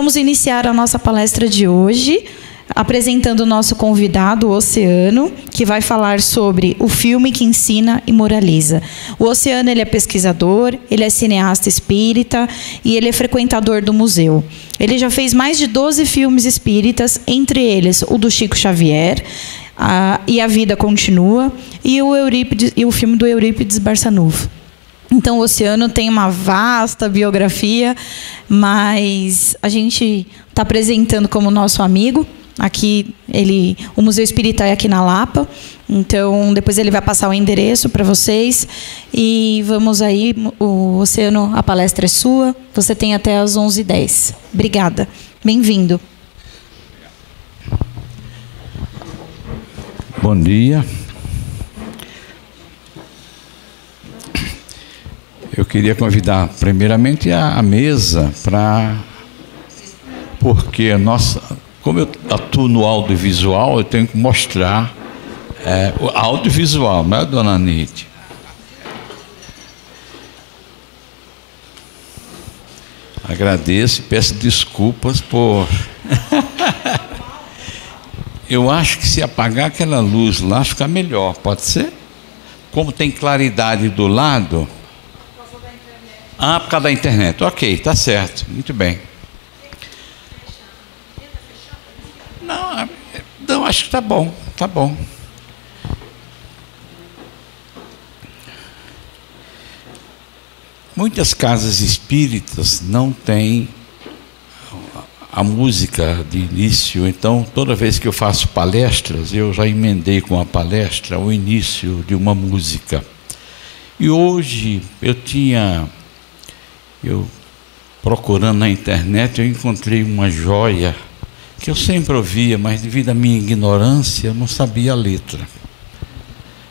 vamos iniciar a nossa palestra de hoje, apresentando o nosso convidado, o Oceano, que vai falar sobre o filme que ensina e moraliza. O Oceano, ele é pesquisador, ele é cineasta espírita e ele é frequentador do museu. Ele já fez mais de 12 filmes espíritas, entre eles o do Chico Xavier, e A Vida Continua, e o filme do Eurípides Barçanufo. Então, o Oceano tem uma vasta biografia, mas a gente está apresentando como nosso amigo. Aqui, o Museu Espírita é aqui na Lapa, então depois ele vai passar o endereço para vocês. E vamos aí, o Oceano, a palestra é sua, você tem até às 11h10. Obrigada, bem-vindo. Bom dia. Eu queria convidar primeiramente a mesa porque como eu atuo no audiovisual, eu tenho que mostrar o audiovisual, não é, dona Anitte? Agradeço e peço desculpas por... Eu acho que se apagar aquela luz lá, fica melhor, pode ser? Como tem claridade do lado... por causa da internet. Ok, tá certo, muito bem. Não, acho que tá bom, tá bom. Muitas casas espíritas não têm a música de início, então toda vez que eu faço palestras, eu já emendei com a palestra o início de uma música. E hoje eu procurando na internet, eu encontrei uma joia que eu sempre ouvia, mas devido à minha ignorância, eu não sabia a letra.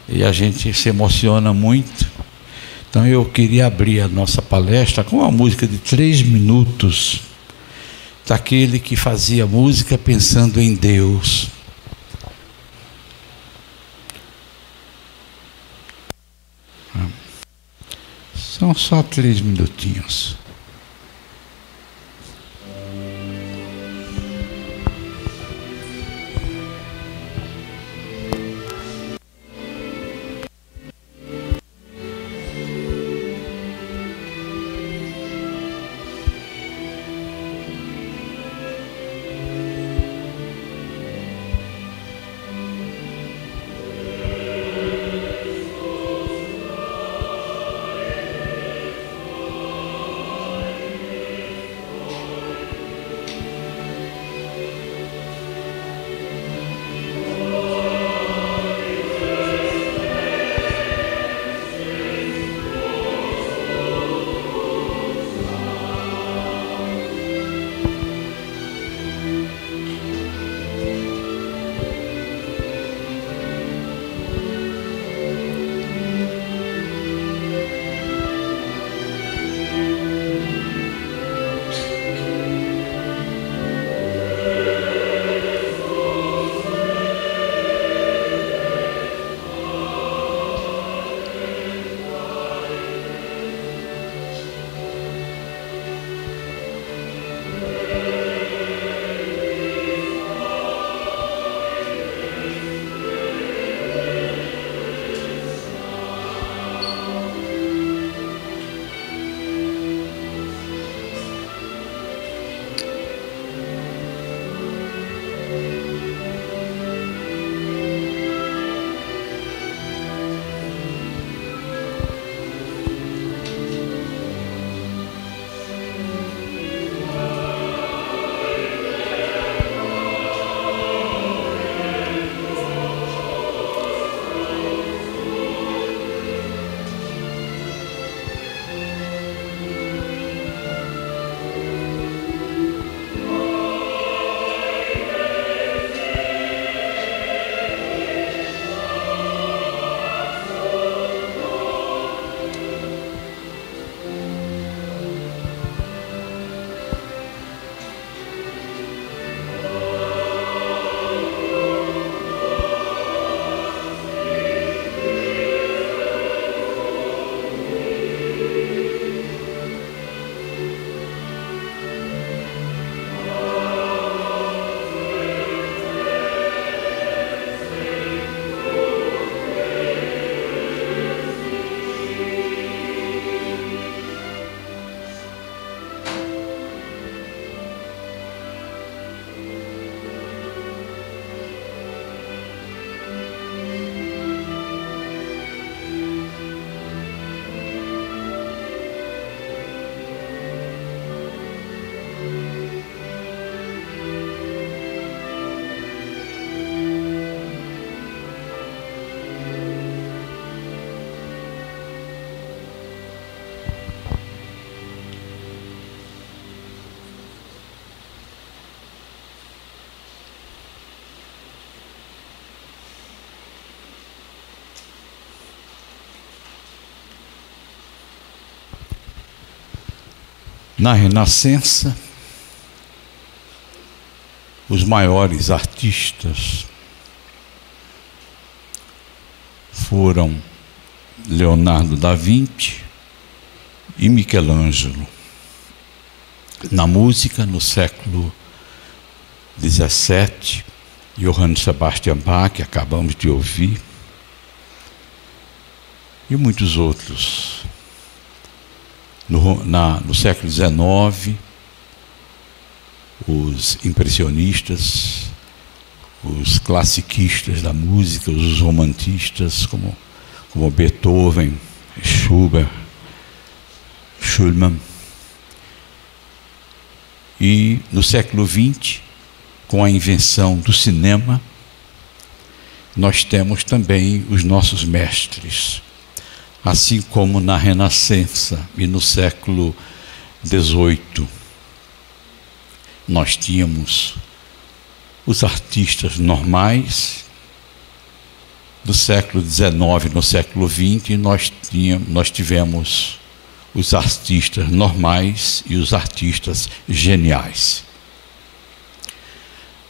E a gente se emociona muito. Então eu queria abrir a nossa palestra com uma música de 3 minutos, daquele que fazia música pensando em Deus. São só 3 minutinhos. Na Renascença, os maiores artistas foram Leonardo da Vinci e Michelangelo. Na música, no século XVII, Johann Sebastian Bach, que acabamos de ouvir, e muitos outros. No século XIX, os impressionistas, os classicistas da música, os romantistas, como Beethoven, Schubert, Schumann. E no século XX, com a invenção do cinema, nós temos também os nossos mestres. Assim como na Renascença e no século XVIII, nós tínhamos os artistas normais. Do século XIX, no século XX, nós tivemos os artistas normais e os artistas geniais.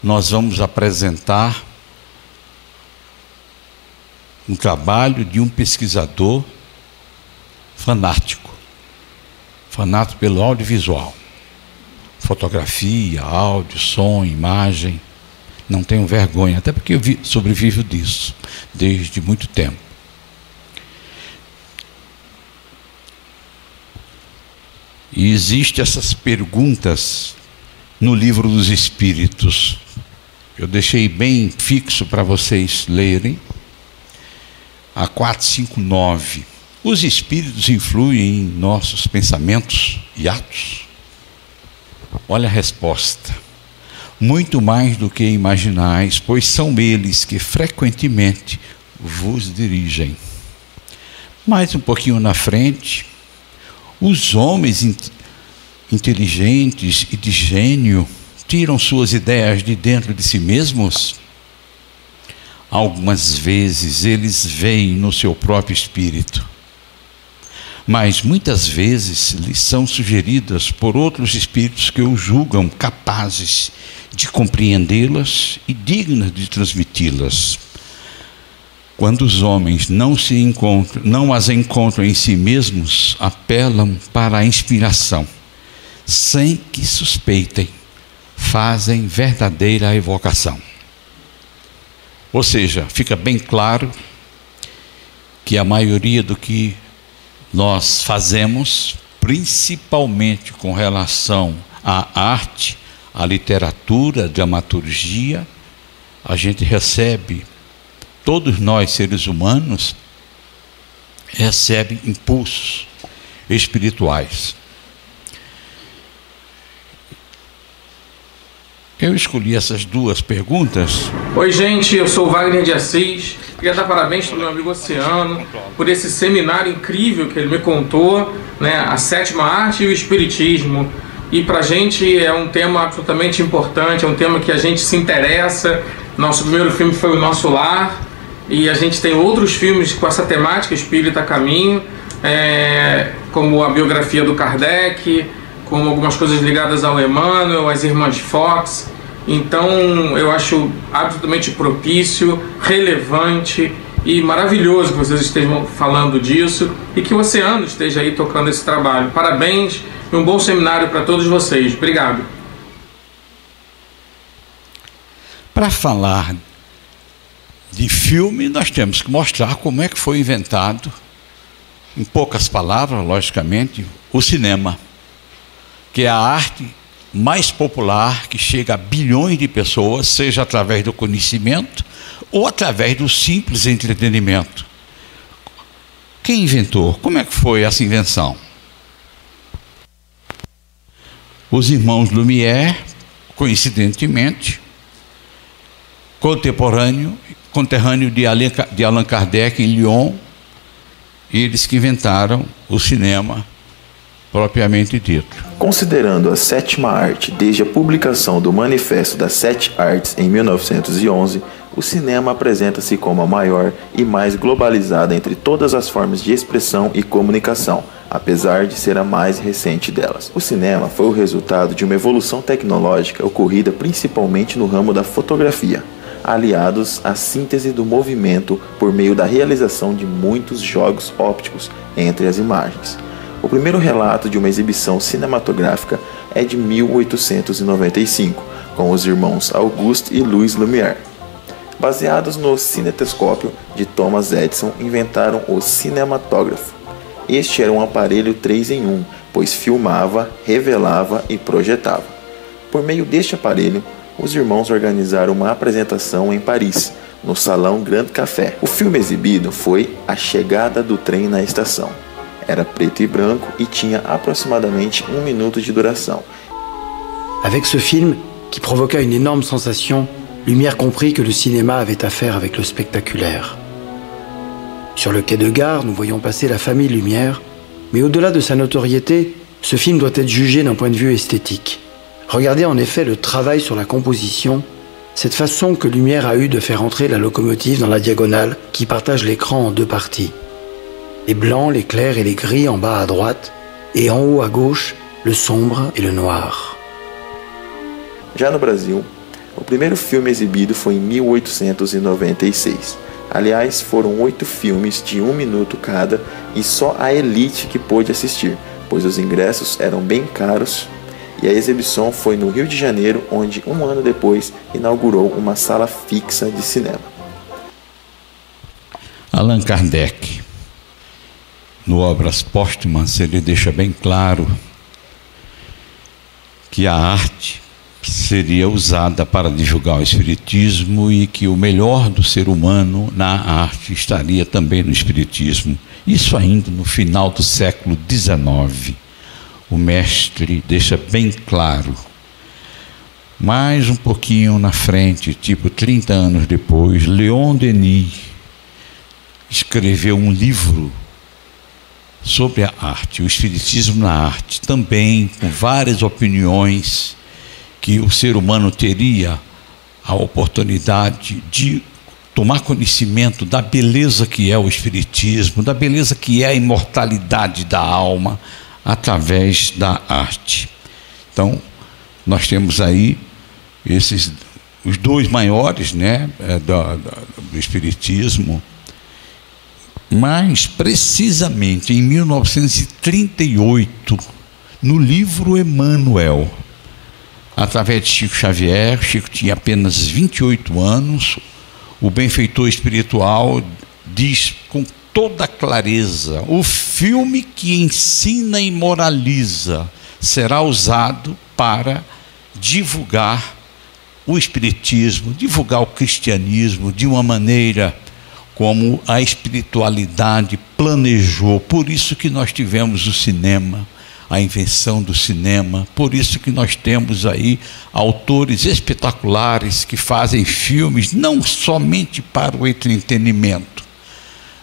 Nós vamos apresentar um trabalho de um pesquisador fanático pelo audiovisual, fotografia, áudio, som, imagem. Não tenho vergonha, até porque eu sobrevivo disso desde muito tempo. E existem essas perguntas no Livro dos Espíritos. Eu deixei bem fixo para vocês lerem. A 459. Os espíritos influem em nossos pensamentos e atos? Olha a resposta. Muito mais do que imaginais, pois são eles que frequentemente vos dirigem. Mais um pouquinho na frente, os homens inteligentes e de gênio tiram suas ideias de dentro de si mesmos? Algumas vezes eles veem no seu próprio espírito, mas muitas vezes lhes são sugeridas por outros espíritos que os julgam capazes de compreendê-las e dignas de transmiti-las. Quando os homens não as encontram em si mesmos, apelam para a inspiração, sem que suspeitem, fazem verdadeira evocação. Ou seja, fica bem claro que a maioria do que nós fazemos, principalmente com relação à arte, à literatura, à dramaturgia, a gente recebe, todos nós seres humanos, recebem impulsos espirituais. Eu escolhi essas duas perguntas. Oi, gente, eu sou o Wagner de Assis. Queria dar parabéns para o meu amigo Oceano por esse seminário incrível que ele me contou, né? A sétima arte e o espiritismo. E para a gente é um tema absolutamente importante, é um tema que a gente se interessa. Nosso primeiro filme foi O Nosso Lar, e a gente tem outros filmes com essa temática, Espírita a Caminho, como a biografia do Kardec, como algumas coisas ligadas ao Emmanuel, as irmãs Fox. Então eu acho absolutamente propício, relevante e maravilhoso que vocês estejam falando disso e que o Oceano esteja aí tocando esse trabalho. Parabéns e um bom seminário para todos vocês. Obrigado. Para falar de filme, nós temos que mostrar como é que foi inventado, em poucas palavras, logicamente, o cinema, que é a arte mais popular que chega a bilhões de pessoas, seja através do conhecimento ou através do simples entretenimento. Quem inventou? Como é que foi essa invenção? Os irmãos Lumière, coincidentemente, conterrâneo de Allan Kardec em Lyon, eles que inventaram o cinema propriamente dito. Considerando a sétima arte desde a publicação do Manifesto das Sete Artes em 1911, o cinema apresenta-se como a maior e mais globalizada entre todas as formas de expressão e comunicação, apesar de ser a mais recente delas. O cinema foi o resultado de uma evolução tecnológica ocorrida principalmente no ramo da fotografia, aliados à síntese do movimento por meio da realização de muitos jogos ópticos entre as imagens. O primeiro relato de uma exibição cinematográfica é de 1895, com os irmãos Auguste e Louis Lumière. Baseados no cinetoscópio de Thomas Edison, inventaram o cinematógrafo. Este era um aparelho 3 em 1, pois filmava, revelava e projetava. Por meio deste aparelho, os irmãos organizaram uma apresentação em Paris, no Salão Grand Café. O filme exibido foi A Chegada do Trem na Estação. Era preto e branco e tinha aproximadamente 1 minuto de duração. Avec ce film, qui provoqua une énorme sensation, Lumière comprit que le cinéma avait affaire avec le spectaculaire. Sur le quai de gare, nous voyons passer la famille Lumière, mais au-delà de sa notoriété, ce film doit être jugé d'un point de vue esthétique. Regardez en effet le travail sur la composition, cette façon que Lumière a eue de faire entrer la locomotive dans la diagonale qui partage l'écran en 2 parties. Les blancs, les clairs et les gris en bas à droite, et en haut à gauche, le sombre et le noir. Já no Brasil, o primeiro filme exibido foi em 1896. Aliás, foram 8 filmes de 1 minuto cada e só a elite que pôde assistir, pois os ingressos eram bem caros e a exibição foi no Rio de Janeiro, onde 1 ano depois inaugurou uma sala fixa de cinema. Allan Kardec, no Obras Póstumas, ele deixa bem claro que a arte seria usada para divulgar o espiritismo e que o melhor do ser humano na arte estaria também no espiritismo. Isso ainda no final do século XIX. O mestre deixa bem claro. Mais um pouquinho na frente, tipo 30 anos depois, Leon Denis escreveu um livro sobre a arte, o espiritismo na arte, também com várias opiniões que o ser humano teria a oportunidade de tomar conhecimento da beleza que é o espiritismo, da beleza que é a imortalidade da alma através da arte. Então, nós temos aí os 2 maiores, né, do espiritismo. Mas, precisamente, em 1938, no livro Emmanuel, através de Chico Xavier, Chico tinha apenas 28 anos, o benfeitor espiritual diz com toda clareza: o filme que ensina e moraliza será usado para divulgar o espiritismo, divulgar o cristianismo de uma maneira como a espiritualidade planejou. Por isso que nós tivemos o cinema, a invenção do cinema, por isso que nós temos aí autores espetaculares que fazem filmes não somente para o entretenimento,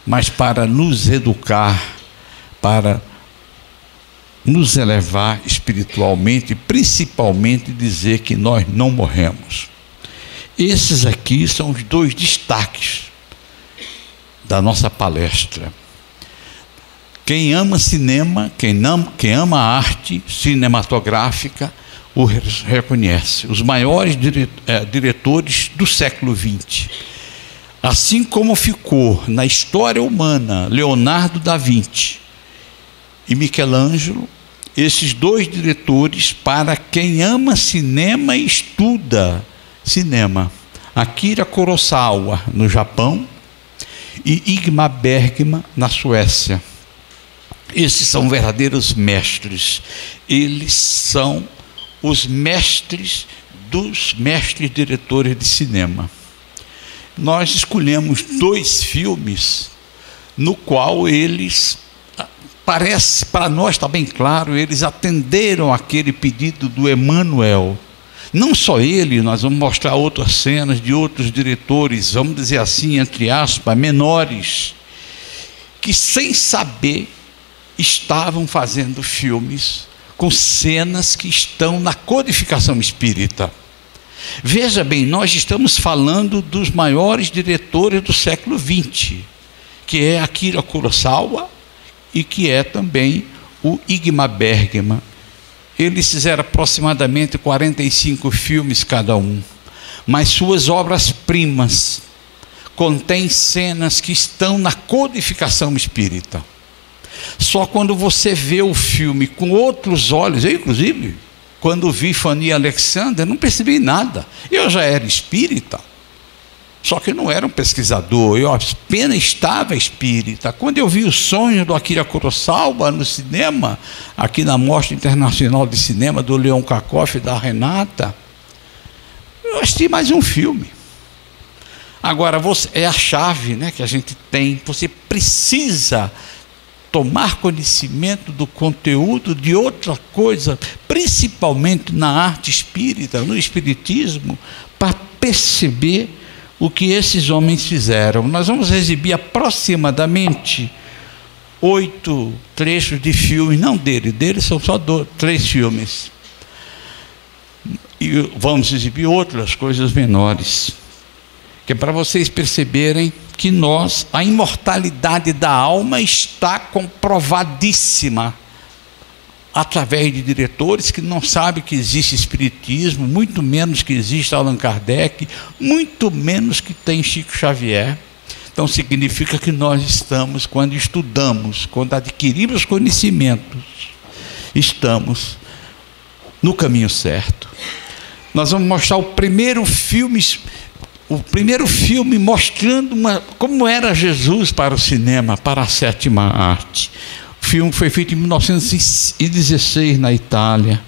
mas para nos educar, para nos elevar espiritualmente, principalmente dizer que nós não morremos. Esses aqui são os 2 destaques da nossa palestra. Quem ama cinema, quem ama a arte cinematográfica, o reconhece. Os maiores diretores do século XX. Assim como ficou na história humana Leonardo da Vinci e Michelangelo, esses 2 diretores, para quem ama cinema e estuda cinema. Akira Kurosawa, no Japão, e Ingmar Bergman, na Suécia. Esses são verdadeiros mestres. Eles são os mestres dos mestres diretores de cinema. Nós escolhemos 2 filmes no qual eles, parece, para nós está bem claro, eles atenderam aquele pedido do Emmanuel. Não só ele, nós vamos mostrar outras cenas de outros diretores, vamos dizer assim, entre aspas, menores, que sem saber estavam fazendo filmes com cenas que estão na codificação espírita. Veja bem, nós estamos falando dos maiores diretores do século XX, que é Akira Kurosawa e que é também o Ingmar Bergman. Eles fizeram aproximadamente 45 filmes cada um, mas suas obras-primas contêm cenas que estão na codificação espírita. Só quando você vê o filme com outros olhos, eu inclusive, quando vi Fanny Alexander, não percebi nada. Eu já era espírita, só que eu não era um pesquisador, eu apenas estava espírita. Quando eu vi O Sonho do Akira Kurosawa no cinema, aqui na Mostra Internacional de Cinema do Leon Kakoff e da Renata, eu assisti mais um filme. Agora, é a chave, né, que a gente tem. Você precisa tomar conhecimento do conteúdo de outra coisa, principalmente na arte espírita, no espiritismo, para perceber o que esses homens fizeram. Nós vamos exibir aproximadamente 8 trechos de filmes, não dele são só 3 filmes. E vamos exibir outras coisas menores, que é para vocês perceberem que a imortalidade da alma está comprovadíssima através de diretores que não sabem que existe espiritismo, muito menos que existe Allan Kardec, muito menos que tem Chico Xavier. Então significa que nós estamos, quando estudamos, quando adquirimos conhecimentos, estamos no caminho certo. Nós vamos mostrar o primeiro filme mostrando como era Jesus para o cinema, para a sétima arte. O filme foi feito em 1916 na Itália.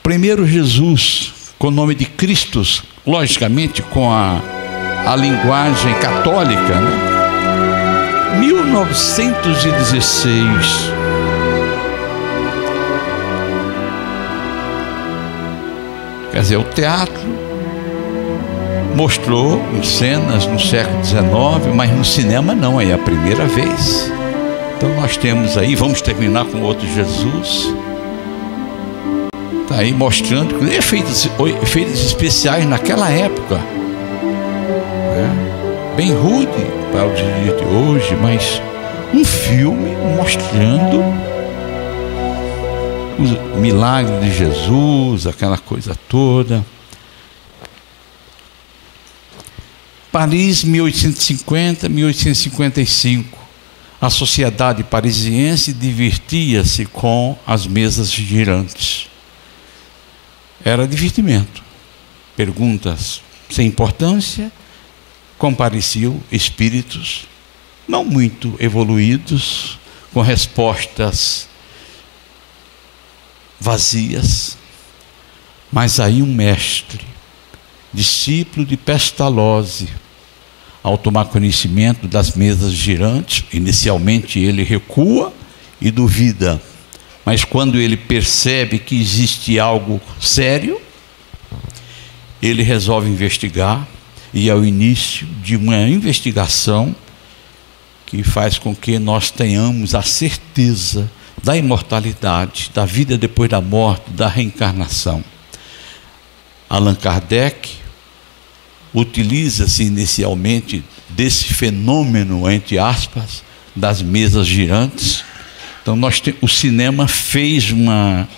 Primeiro Jesus, com o nome de Cristo, logicamente com a linguagem católica, né? 1916. Quer dizer, o teatro mostrou em cenas no século XIX, mas no cinema não, é a primeira vez. Então nós temos aí, vamos terminar com outro Jesus. Está aí mostrando que efeitos especiais naquela época, bem rude para o dia de hoje, mas um filme mostrando o milagre de Jesus, aquela coisa toda. Paris, 1850, 1855. A sociedade parisiense divertia-se com as mesas girantes. Era divertimento. Perguntas sem importância, compareciam espíritos não muito evoluídos, com respostas vazias. Mas aí um mestre, discípulo de Pestalozzi, ao tomar conhecimento das mesas girantes, inicialmente ele recua e duvida, mas quando ele percebe que existe algo sério, ele resolve investigar, e é o início de uma investigação que faz com que nós tenhamos a certeza da imortalidade, da vida depois da morte, da reencarnação. Allan Kardec utiliza-se inicialmente desse fenômeno, entre aspas, das mesas girantes. Então o cinema fez uma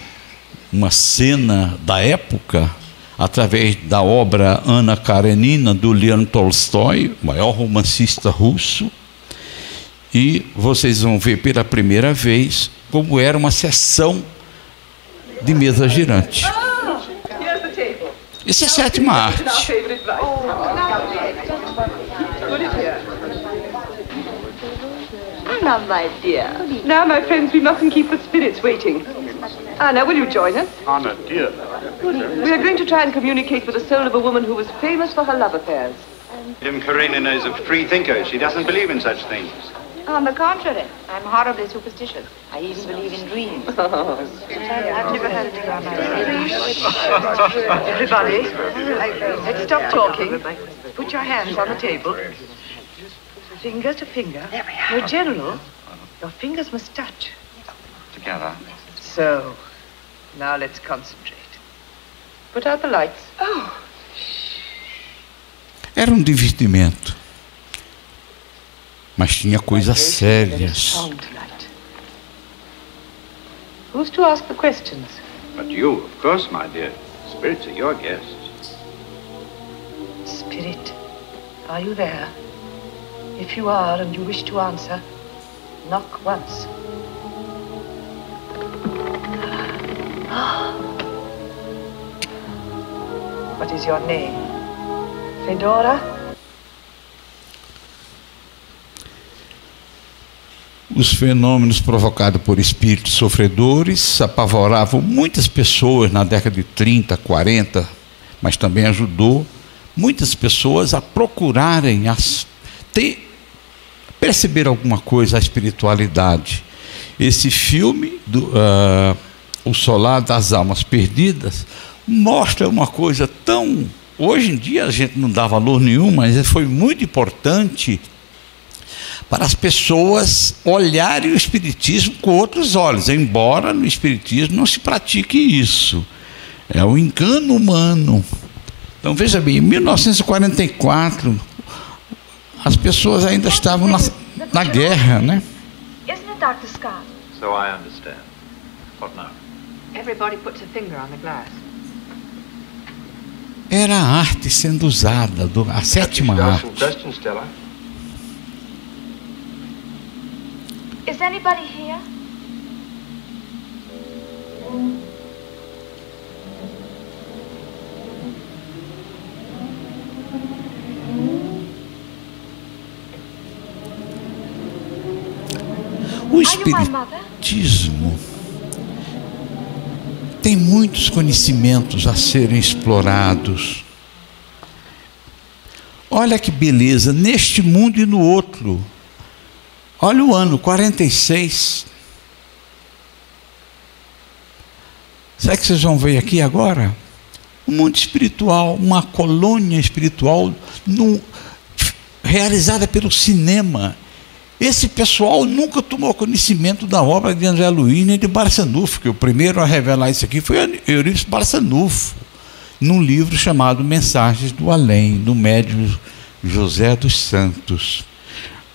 cena da época através da obra Anna Karenina do Leon Tolstói, o maior romancista russo, e vocês vão ver pela primeira vez como era uma sessão de mesa girante. Isso é sétima arte. Anna, my dear. Now, my friends, we mustn't keep the spirits waiting. Anna, will you join us? Anna, dear. We are going to try and communicate with the soul of a woman who was famous for her love affairs. Madame Karenina is a free thinker. She doesn't believe in such things. On the contrary, I'm horribly superstitious. I even believe in dreams. I've never heard of Everybody, let's stop talking. Put your hands on the table. Finger to finger. You're general. Your fingers must touch. Together. So, now let's concentrate. Put out the lights. Oh. Era um divertimento, mas tinha coisas sérias. Who's to ask the questions? But you, of course, my dear. Spirits are your guests. Spirit, are you there? If you are and you wish to answer, knock once. What is your name? Fedora? Os fenômenos provocados por espíritos sofredores apavoravam muitas pessoas na década de 30, 40, mas também ajudou muitas pessoas a procurarem perceber alguma coisa, a espiritualidade. Esse filme, O Solar das Almas Perdidas, mostra uma coisa tão... Hoje em dia a gente não dá valor nenhum, mas foi muito importante para as pessoas olharem o espiritismo com outros olhos, embora no espiritismo não se pratique isso. É o engano humano. Então veja bem, em 1944 as pessoas ainda estavam na guerra, né? Isn't it Dr. Scott? So I understand. What now? Everybody puts a finger on the glass. Era a arte sendo usada, a sétima arte. Is anybody here? O espiritismo tem muitos conhecimentos a serem explorados. Olha que beleza, neste mundo e no outro. Olha o ano 46. Sabe o que vocês vão ver aqui agora? Um mundo espiritual, uma colônia espiritual realizada pelo cinema. Esse pessoal nunca tomou conhecimento da obra de André Luiz nem de Barçanufo, que o primeiro a revelar isso aqui foi Eurípides Barçanufo, num livro chamado Mensagens do Além, do médium José dos Santos.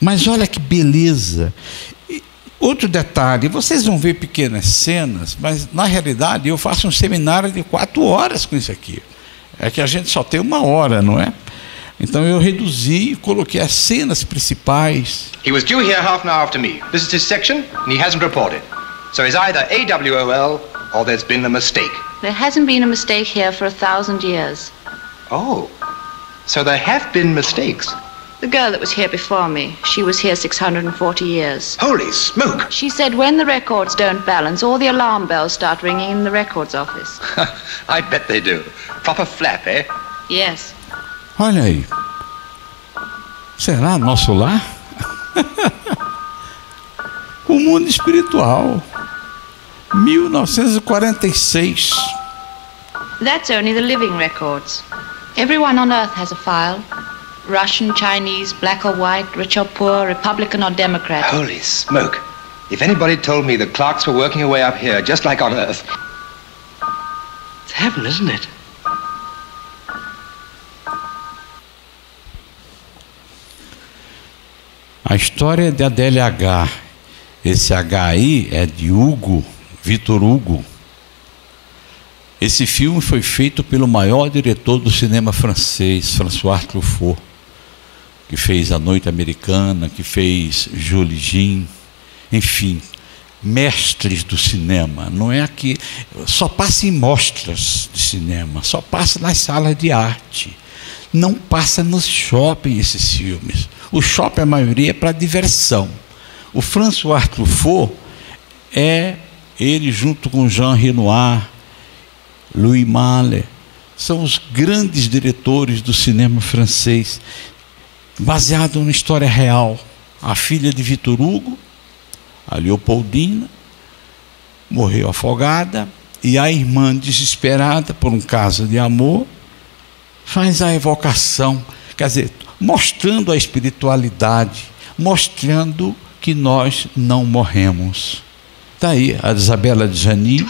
Mas olha que beleza. Outro detalhe, vocês vão ver pequenas cenas, mas na realidade eu faço um seminário de 4 horas com isso aqui. É que a gente só tem 1 hora, não é? Então eu reduzi e coloquei as cenas principais. He was due here half an hour after me. This is his section, and he hasn't reported. So he's either AWOL or there's been a mistake. There hasn't been a mistake here for 1,000 years. Oh, so there have been mistakes. The girl that was here before me, she was here 640 years. Holy smoke! She said when the records don't balance, all the alarm bells start ringing in the records office. I bet they do. Proper flap, eh? Yes. Olha aí. Será nosso lar? O mundo espiritual. 1946. That's only the living records. Everyone on Earth has a file. Russian, Chinese, black or white, rich or poor, Republican or Democrat. Holy smoke. If anybody told me the clerks were working away up here, just like on Earth. It's heaven, isn't it? A história de Adélia H. Esse H aí é de Hugo, Victor Hugo. Esse filme foi feito pelo maior diretor do cinema francês, François Truffaut, que fez A Noite Americana, que fez Jules Jean, enfim, mestres do cinema. Não é aqui, só passa em mostras de cinema, só passa nas salas de arte, não passa nos shopping esses filmes. O shopping, a maioria, é para diversão. O François Truffaut ele junto com Jean Renoir, Louis Malle, são os grandes diretores do cinema francês, baseado numa história real. A filha de Victor Hugo, a Leopoldina, morreu afogada, e a irmã, desesperada por um caso de amor, faz a evocação, quer dizer, mostrando a espiritualidade, mostrando que nós não morremos. Está aí a Isabella Adjani.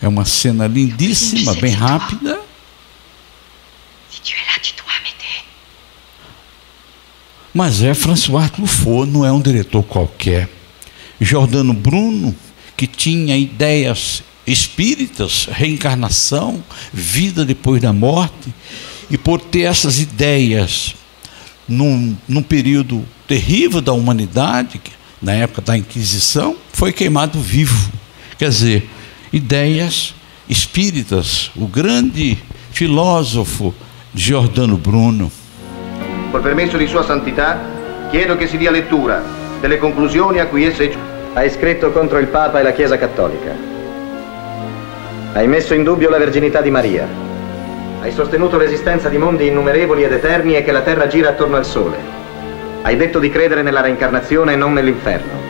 É uma cena lindíssima, bem rápida. Mas é François Truffaut, não é um diretor qualquer. Giordano Bruno, que tinha ideias espíritas, reencarnação, vida depois da morte, e por ter essas ideias num período terrível da humanidade, na época da Inquisição, foi queimado vivo. Quer dizer, ideias espíritas, o grande filósofo Giordano Bruno. Por permesso di Sua Santità, chiedo che si dia lettura delle conclusioni a cui esse... Hai scritto contro il Papa e la Chiesa Cattolica. Hai messo in dubbio la verginità di Maria. Hai sostenuto l'esistenza di mondi innumerevoli ed eterni e che la Terra gira attorno al Sole. Hai detto di credere nella reincarnazione e non nell'inferno.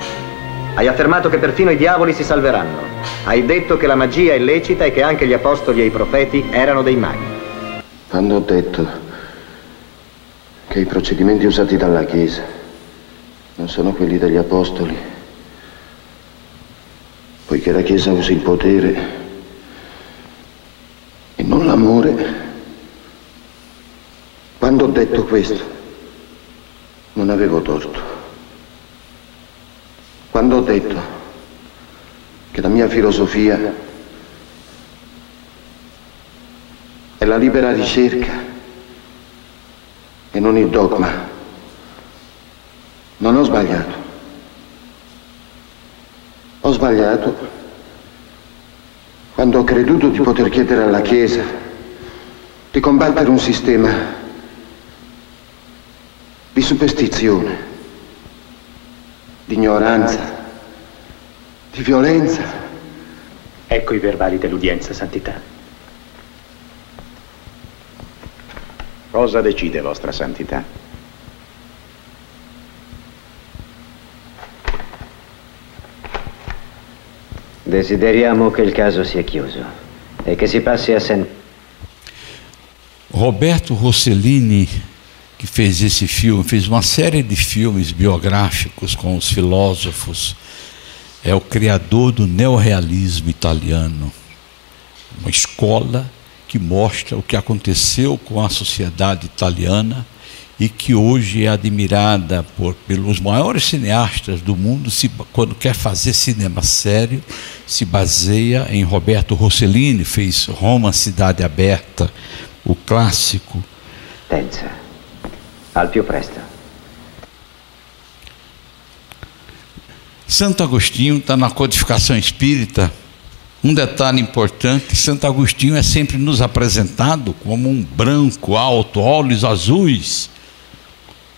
Hai affermato che perfino i diavoli si salveranno. Hai detto che la magia è lecita e che anche gli apostoli e i profeti erano dei maghi. Quando ho detto che i procedimenti usati dalla Chiesa non sono quelli degli apostoli, poiché la Chiesa usa il potere e non l'amore, quando ho detto questo non avevo torto. Quando ho detto che la mia filosofia è la libera ricerca e non il dogma, non ho sbagliato. Ho sbagliato quando ho creduto di poter chiedere alla Chiesa di combattere un sistema di superstizione, di ignoranza, di violenza. Ecco i verbali dell'udienza, Santità. Cosa decide Vostra Santità? Desideriamo che il caso sia chiuso e che si passi a Roberto Rossellini, que fez esse filme, fez uma série de filmes biográficos com os filósofos, é o criador do neorrealismo italiano, uma escola que mostra o que aconteceu com a sociedade italiana e que hoje é admirada pelos maiores cineastas do mundo. Quando quer fazer cinema sério, se baseia em Roberto Rossellini, fez Roma, Cidade Aberta, o clássico. Tenza, al più presto. Santo Agostinho está na codificação espírita. Um detalhe importante: Santo Agostinho é sempre nos apresentado como um branco, alto, olhos azuis.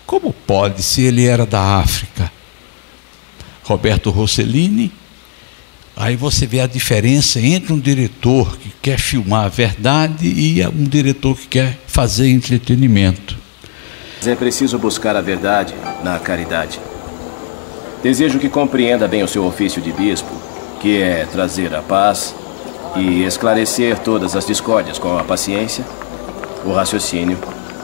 Como pode, se ele era da África? Roberto Rossellini. Aí você vê a diferença entre um diretor que quer filmar a verdade e um diretor que quer fazer entretenimento. É preciso buscar a verdade na caridade. Desejo que compreenda bem o seu ofício de bispo, que é trazer a paz e esclarecer todas as discórdias com a paciência, o raciocínio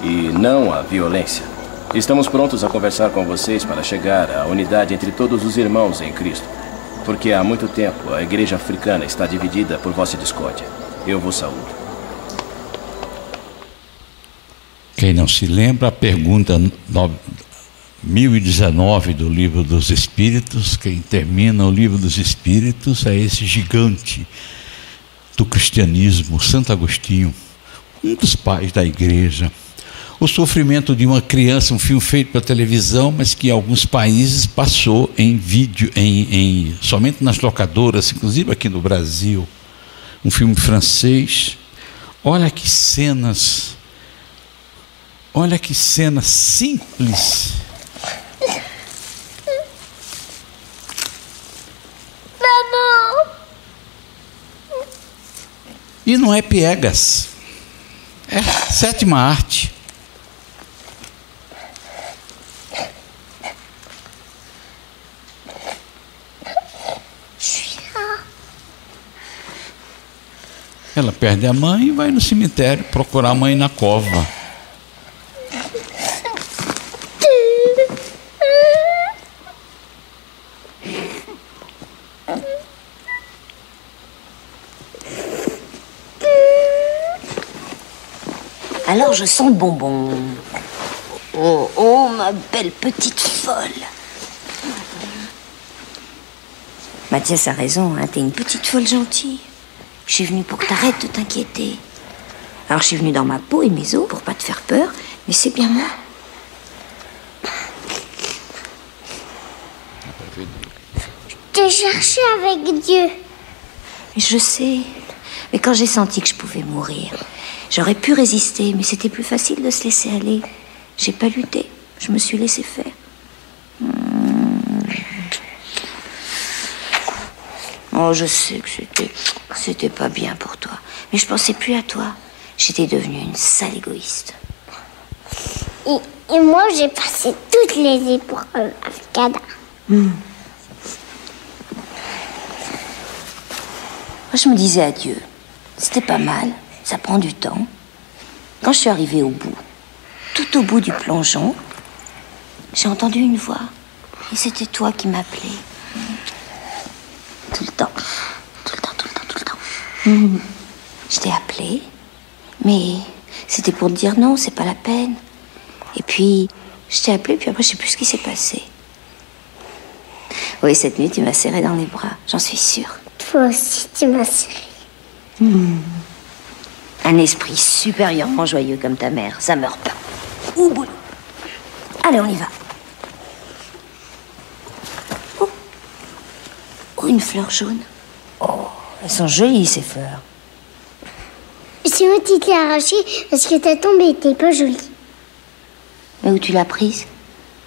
e não a violência. Estamos prontos a conversar com vocês para chegar à unidade entre todos os irmãos em Cristo, porque há muito tempo a igreja africana está dividida por vossa discórdia. Eu vos saúdo. Quem não se lembra, a pergunta 1019 do Livro dos Espíritos, quem termina o Livro dos Espíritos é esse gigante do cristianismo, Santo Agostinho, um dos pais da igreja. O sofrimento de uma criança, um filme feito para televisão, mas que em alguns países passou em vídeo, somente nas locadoras, inclusive aqui no Brasil. Um filme francês. Olha que cenas simples. Não. E não é piegas, é sétima arte. Ela perde a mãe e vai no cemitério procurar a mãe na cova. Alors je sens le bonbon. Oh, oh, ma belle petite folle. Mathias a raison, hein, t'es une petite folle gentille. Je suis venue pour que t'arrêtes de t'inquiéter. Alors je suis venue dans ma peau et mes os pour pas te faire peur, mais c'est bien moi. Je te cherchais avec Dieu. Je sais, mais quand j'ai senti que je pouvais mourir, j'aurais pu résister, mais c'était plus facile de se laisser aller. J'ai pas lutté, je me suis laissé faire. Oh, je sais que c'était pas bien pour toi, mais je pensais plus à toi. J'étais devenue une sale égoïste. Et moi, j'ai passé toutes les épreuves avec Ada. Moi, je me disais adieu. C'était pas mal, ça prend du temps. Quand je suis arrivée au bout, tout au bout du plongeon, j'ai entendu une voix. Et c'était toi qui m'appelais. Tout le temps. Je t'ai appelé, mais c'était pour te dire non, c'est pas la peine. Et puis, je t'ai appelé, puis après, je sais plus ce qui s'est passé. Oui, cette nuit, tu m'as serré dans les bras, j'en suis sûre. Toi aussi, tu m'as serré. Un esprit supérieurement joyeux comme ta mère, ça meurt pas. Ouh, boulot. Allez, on y va. Oh, une fleur jaune. Oh, elles sont jolies, ces fleurs. C'est moi qui t'ai arraché parce que ta tombe était pas jolie. Mais où tu l'as prise?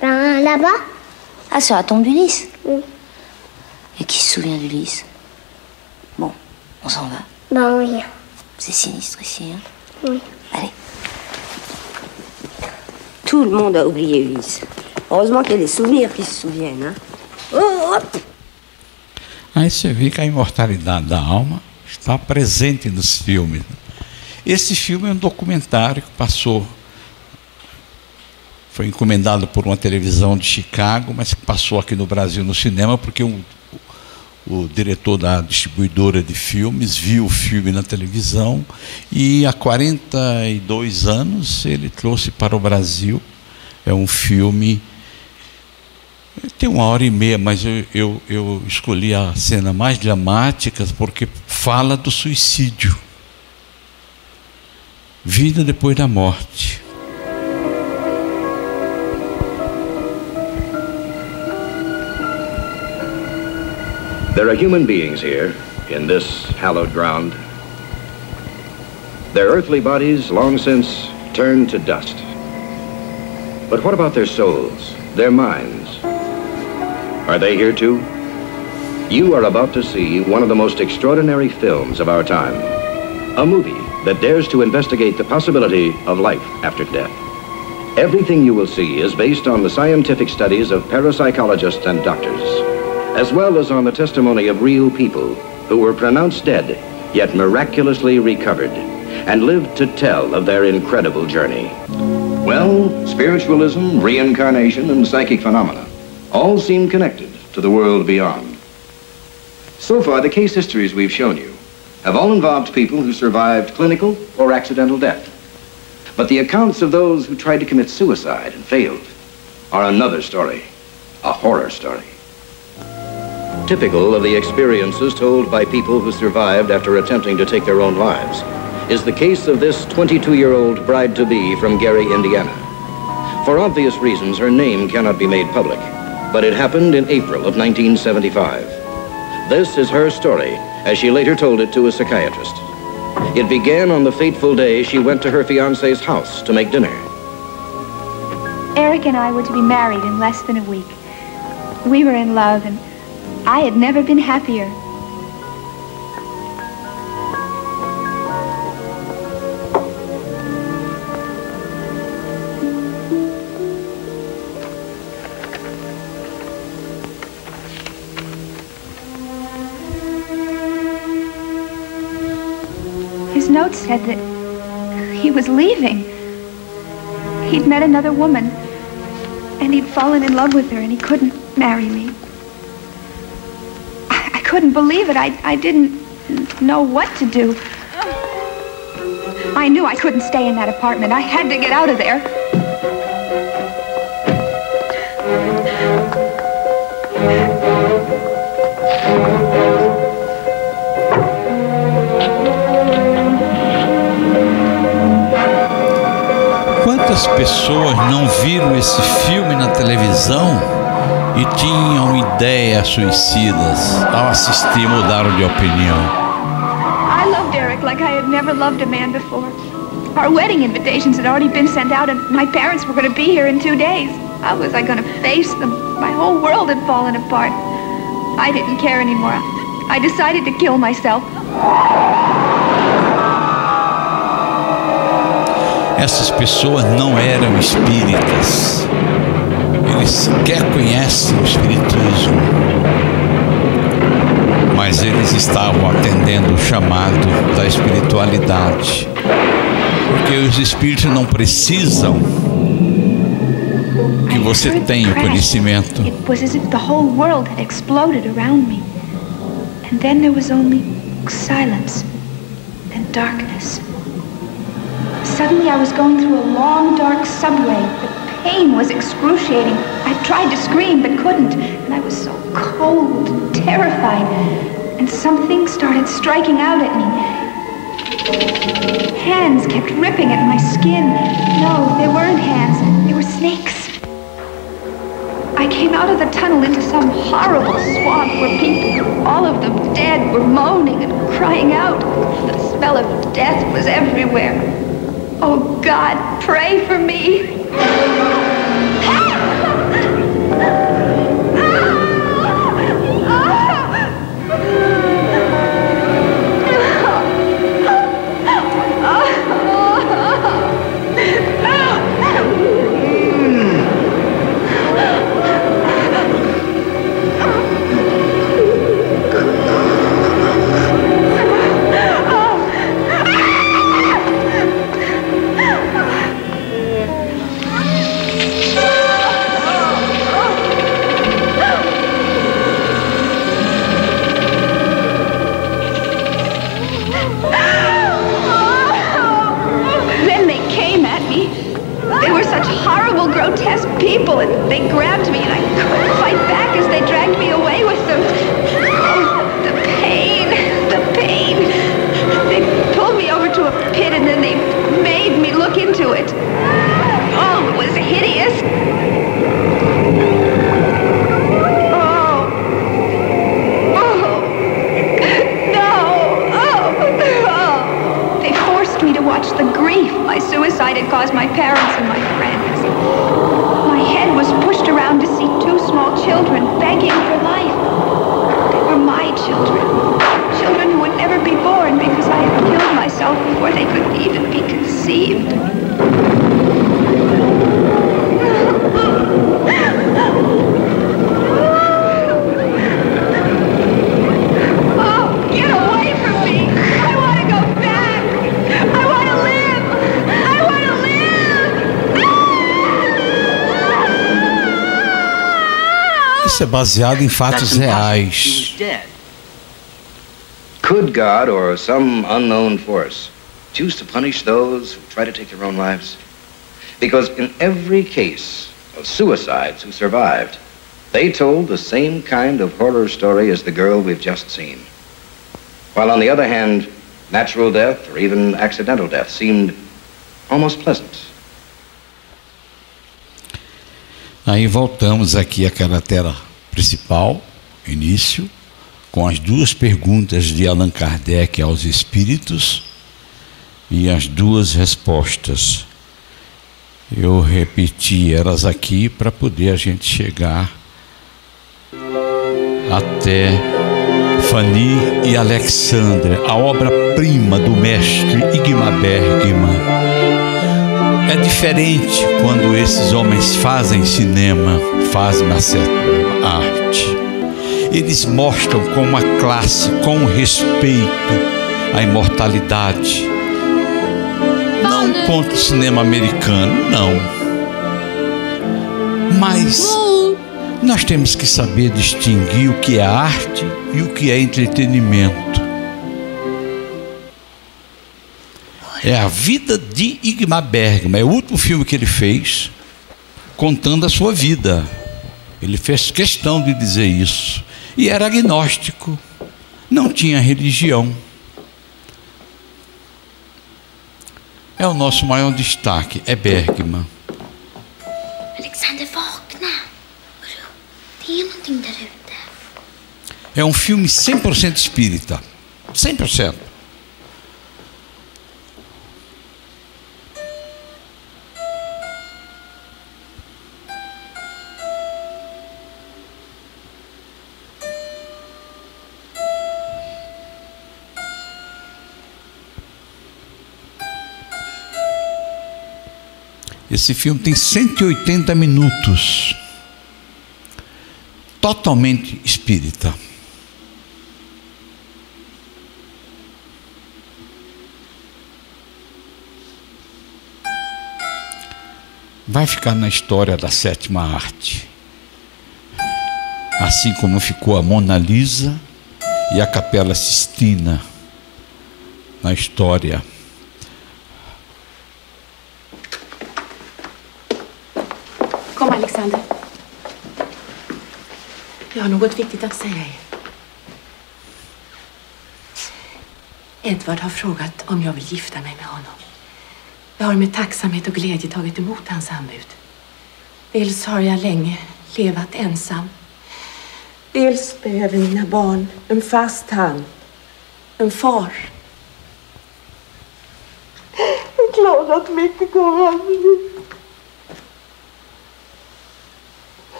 Ben, là-bas. Ah, sur la tombe d'Ulysse? Oui. Et qui se souvient d'Ulysse? Bon, on s'en va. Ben oui. C'est sinistre ici, hein? Oui. Allez. Tout le monde a oublié Ulysse. Heureusement qu'il y a des souvenirs qui se souviennent, hein? Oh, hop! Aí você vê que a imortalidade da alma está presente nos filmes. Esse filme é um documentário que foi encomendado por uma televisão de Chicago, mas que passou aqui no Brasil no cinema, porque o diretor da distribuidora de filmes viu o filme na televisão e há 42 anos ele trouxe para o Brasil. É um filme, tem 1h30, mas eu escolhi a cena mais dramática porque fala do suicídio. Vida depois da morte. There are human beings here, in this hallowed ground. Their earthly bodies, long since, turned to dust. But what about their souls, their minds? Are they here too? You are about to see one of the most extraordinary films of our time. A movie that dares to investigate the possibility of life after death. Everything you will see is based on the scientific studies of parapsychologists and doctors, as well as on the testimony of real people who were pronounced dead, yet miraculously recovered, and lived to tell of their incredible journey. Well, spiritualism, reincarnation, and psychic phenomena all seem connected to the world beyond. So far, the case histories we've shown you have all involved people who survived clinical or accidental death. But the accounts of those who tried to commit suicide and failed are another story, a horror story. Typical of the experiences told by people who survived after attempting to take their own lives is the case of this 22-year-old bride-to-be from Gary, Indiana. For obvious reasons, her name cannot be made public, but it happened in April of 1975. This is her story, as she later told it to a psychiatrist. It began on the fateful day she went to her fiancé's house to make dinner. Eric and I were to be married in less than a week. We were in love, and I had never been happier. His note said that he was leaving. He'd met another woman, and he'd fallen in love with her, and he couldn't marry me. I couldn't believe it. I didn't know what to do. I I knew I couldn't stay in that apartment. I had to get out of there. Quantas pessoas não viram esse filme na televisão e tinham ideias suicidas? Ao assistir, mudaram de opinião. I loved Eric like I had never loved a man before. Our wedding invitations had already been sent out, and my parents were going to be here in 2 days. How was I going to face them? My whole world had fallen apart. I didn't care anymore. I decided to kill myself. Essas pessoas não eram espíritas. Eles sequer conhecem o espiritismo. Mas eles estavam atendendo o chamado da espiritualidade. Porque os espíritos não precisam que você tenha o conhecimento. It was as if the whole world had exploded around me. And then there was only silence and darkness. Suddenly I was going through a long, dark subway. The pain was excruciating. I tried to scream but couldn't. And I was so cold and terrified. And something started striking out at me. Hands kept ripping at my skin. No, they weren't hands. They were snakes. I came out of the tunnel into some horrible swamp where people, all of them dead, were moaning and crying out. The smell of death was everywhere. Oh, God, pray for me. People, and they grabbed me, and I couldn't fight back as they dragged me away with them. Oh, the pain, the pain. They pulled me over to a pit, and then they made me look into it. Oh, it was hideous. They forced me to watch the grief my suicide had caused my parents and my friends. My head was pushed around to see 2 small children begging for life. They were my children. Children who would never be born because I had killed myself before they could even be conceived. Isso é baseado em fatos reais. Could God or some unknown force choose to punish those who try to take their own lives? Because in every case of suicides who survived, they told the same kind of horror story as the girl we've just seen. While on the other hand, natural death or even accidental death seemed almost pleasant. Aí voltamos aqui àquela tela principal, início, com as 2 perguntas de Allan Kardec aos espíritos e as 2 respostas. Eu repeti elas aqui para poder a gente chegar até Fanny e Alexandre, a obra-prima do mestre Ingmar Bergman. É diferente quando esses homens fazem cinema, fazem uma certa arte. Eles mostram com uma classe, com respeito, a imortalidade. Não contra o cinema americano, não. Mas nós temos que saber distinguir o que é arte e o que é entretenimento. É a vida de Ingmar Bergman. É o último filme que ele fez contando a sua vida. Ele fez questão de dizer isso. E era agnóstico. Não tinha religião. É o nosso maior destaque. É Bergman. Alexander, vakna. Det är någonting där ute. É um filme 100% espírita. 100%. Esse filme tem 180 minutos. Totalmente espírita. Vai ficar na história da sétima arte. Assim como ficou a Mona Lisa e a Capela Sistina na história. Kom, Alexander. Jag har något viktigt att säga er. Edward har frågat om jag vill gifta mig med honom. Jag har med tacksamhet och glädje tagit emot hans anbud. Dels har jag länge levat ensam. Dels behöver mina barn en fast hand. En far. Jag är glad att mycket går hem.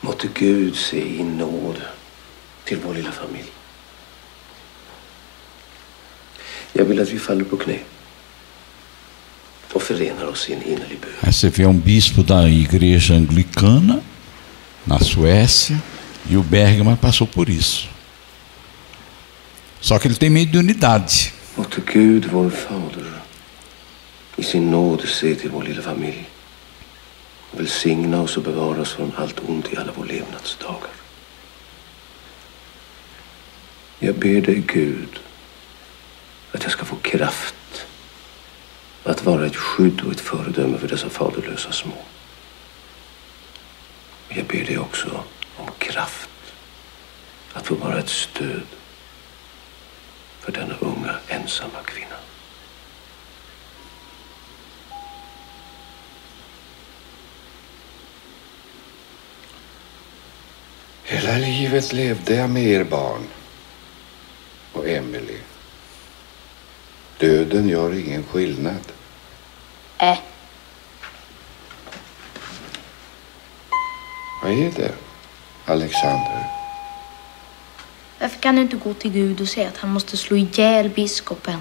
Måtte Gud se i nåd till vår lilla familj. Jag vill att vi faller på knä och förenar oss i en innerlig bön. Aí você vê um bispo da igreja anglicana na Suécia e o Bergman passou por isso. Só que ele tem mediunidade. Måtte Gud, vår fader, i sin nåd se till vår lilla familj. Välsigna oss och bevara oss från allt ont i alla vår levnadsdagar. Jag ber dig, Gud, att jag ska få kraft att vara ett skydd och ett föredöme för dessa faderlösa små. Och jag ber dig också om kraft att få vara ett stöd för denna unga ensamma kvinna. Hela livet levde jag med er barn och Emily. Döden gör ingen skillnad. Vad är det, Alexander? Varför kan du inte gå till Gud och säga att han måste slå ihjäl biskopen?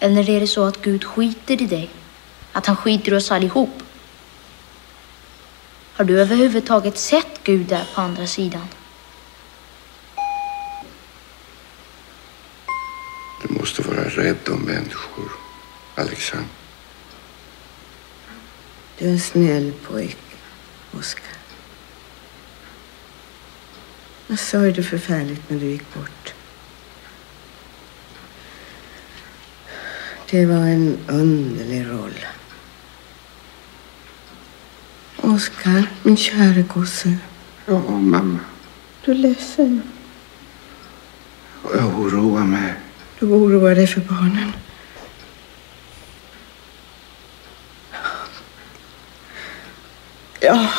Eller är det så att Gud skiter i dig? Att han skiter i oss allihop? Har du överhuvudtaget sett Gud där på andra sidan? Du måste vara rädd om människor, Alexander. Du är en snäll pojk, Oskar. Jag sa det förfärligt när du gick bort. Det var en underlig roll. Oskar, min kära gosse. Ja, mamma. Du är ledsen. Jag oroar mig. Du oroar dig för barnen. Ja.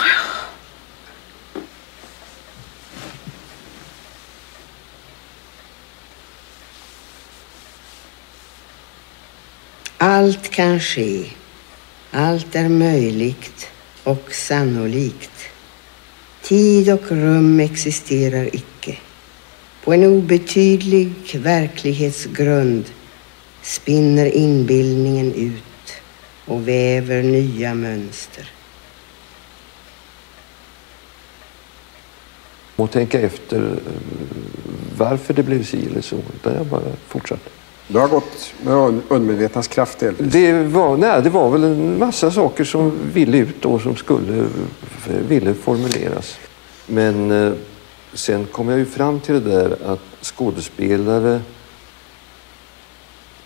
Allt kan ske. Allt är möjligt och sannolikt. Tid och rum existerar icke. På en obetydlig verklighetsgrund spinner inbildningen ut och väver nya mönster. Och tänka efter varför det blev si eller så. Där jag bara fortsatte. Du har gått med undermedvetnas kraft delvis. Det var väl en massa saker som ville ut och som ville formuleras. Men sen kom jag ju fram till det där att skådespelare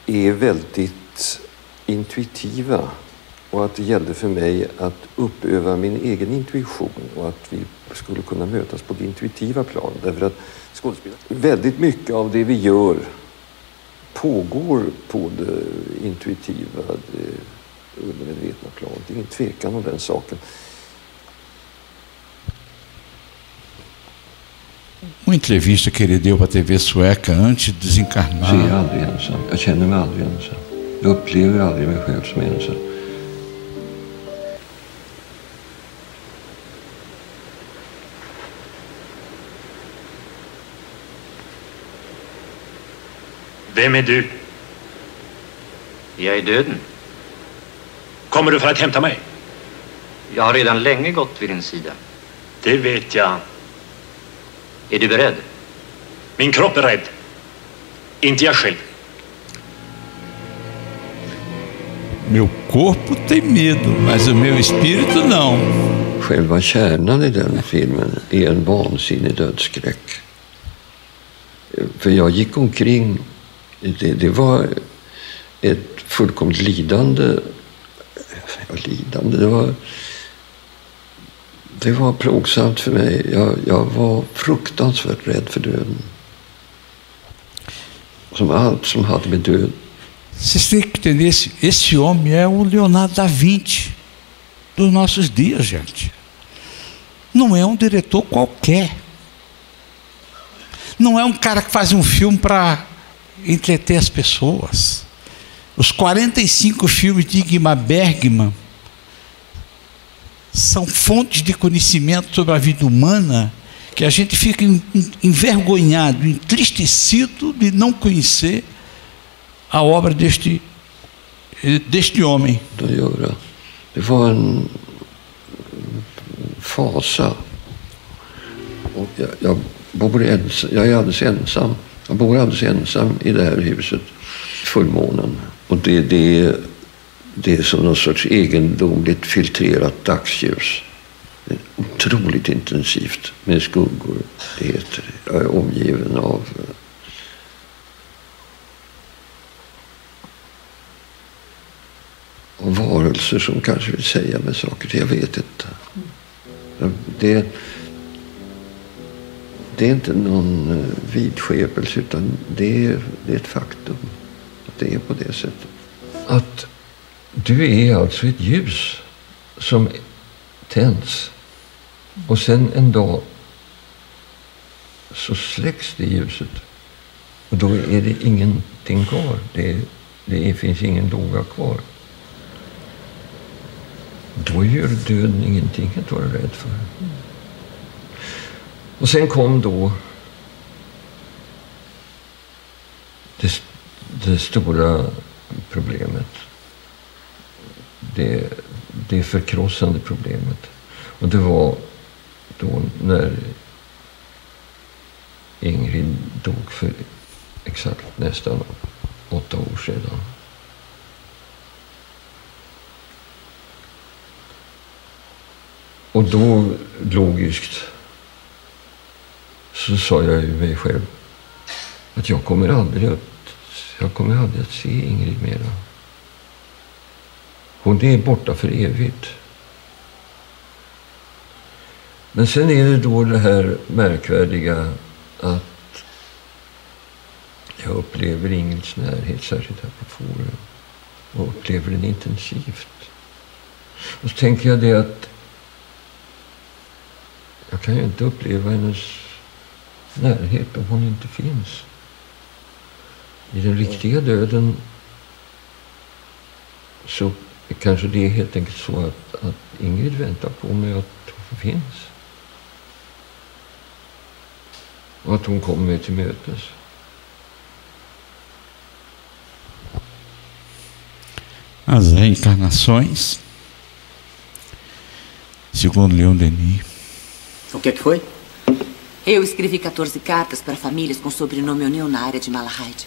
är väldigt intuitiva och att det gällde för mig att uppöva min egen intuition och att vi skulle kunna mötas på det intuitiva plan. Därför att väldigt mycket av det vi gör pågår på det intuitiva, det undermedvetna planet. Det är ingen tvekan om den saken. Uma entrevista que ele deu para a TV sueca antes de desencarnar. Så är jag aldrig ensam. Jag känner mig aldrig ensam. Jag upplever aldrig mig själv som ensam. Vem är du? Jag är döden. Kommer du för att hämta mig? Jag har redan länge gått vid din sida. Det vet jag. Är du beredd? Min kropp är rädd. Inte jag själv. Meu corpo tem medo, mas o meu espírito não. Själva kärnan i den filmen är en vansinnig dödsskräck. För jag gick omkring, det var ett fullkomligt lidande, det var plågsamt för mig. Jag var fruktansvärt rädd för döden. Som allt som hade med död. Vocês têm que entender, esse homem é o Leonardo da Vinci dos nossos dias, gente. Não é um diretor qualquer. Não é um cara que faz um filme para entreter as pessoas. Os 45 filmes de Ingmar Bergman são fontes de conhecimento sobre a vida humana que a gente fica envergonhado, entristecido de não conhecer a obra deste homem. Det var en fasa. Och jag är alldeles ensam. Jag bor alldeles ensam i det här huset, fullmånen. Och det är som någon sorts egendomligt filtrerat dagsljus. Otroligt intensivt med skuggor. Det heter det. Jag är omgiven av varelser som kanske vill säga med saker. Jag vet inte. Det är inte någon vidskepelse, utan det är ett faktum att det är på det sättet. Att du är alltså ett ljus som tänds och sen en dag så släcks det ljuset och då är det ingenting kvar. Det finns ingen låga kvar. Då gör döden ingenting att vara rädd för. Och sen kom då det stora problemet. Det förkrossande problemet. Och det var då när Ingrid dog för exakt nästan 8 år sedan. Och då logiskt så sa jag ju mig själv att jag kommer aldrig att se Ingrid mera. Hon är borta för evigt. Men sen är det då det här märkvärdiga att jag upplever Ingrids närhet, särskilt här på Forum, och upplever den intensivt. Och så tänker jag det att jag kan ju inte uppleva hennes närhet om hon inte finns. I den riktiga döden så kanske det är helt enkelt så att Ingrid väntar på mig, att hon finns. Och att hon kommer mig till mötes. As reencarnações, segundo Leon Denis. O que foi? Eu escrevi 14 cartas para famílias com sobrenome O'Neill na área de Malahide.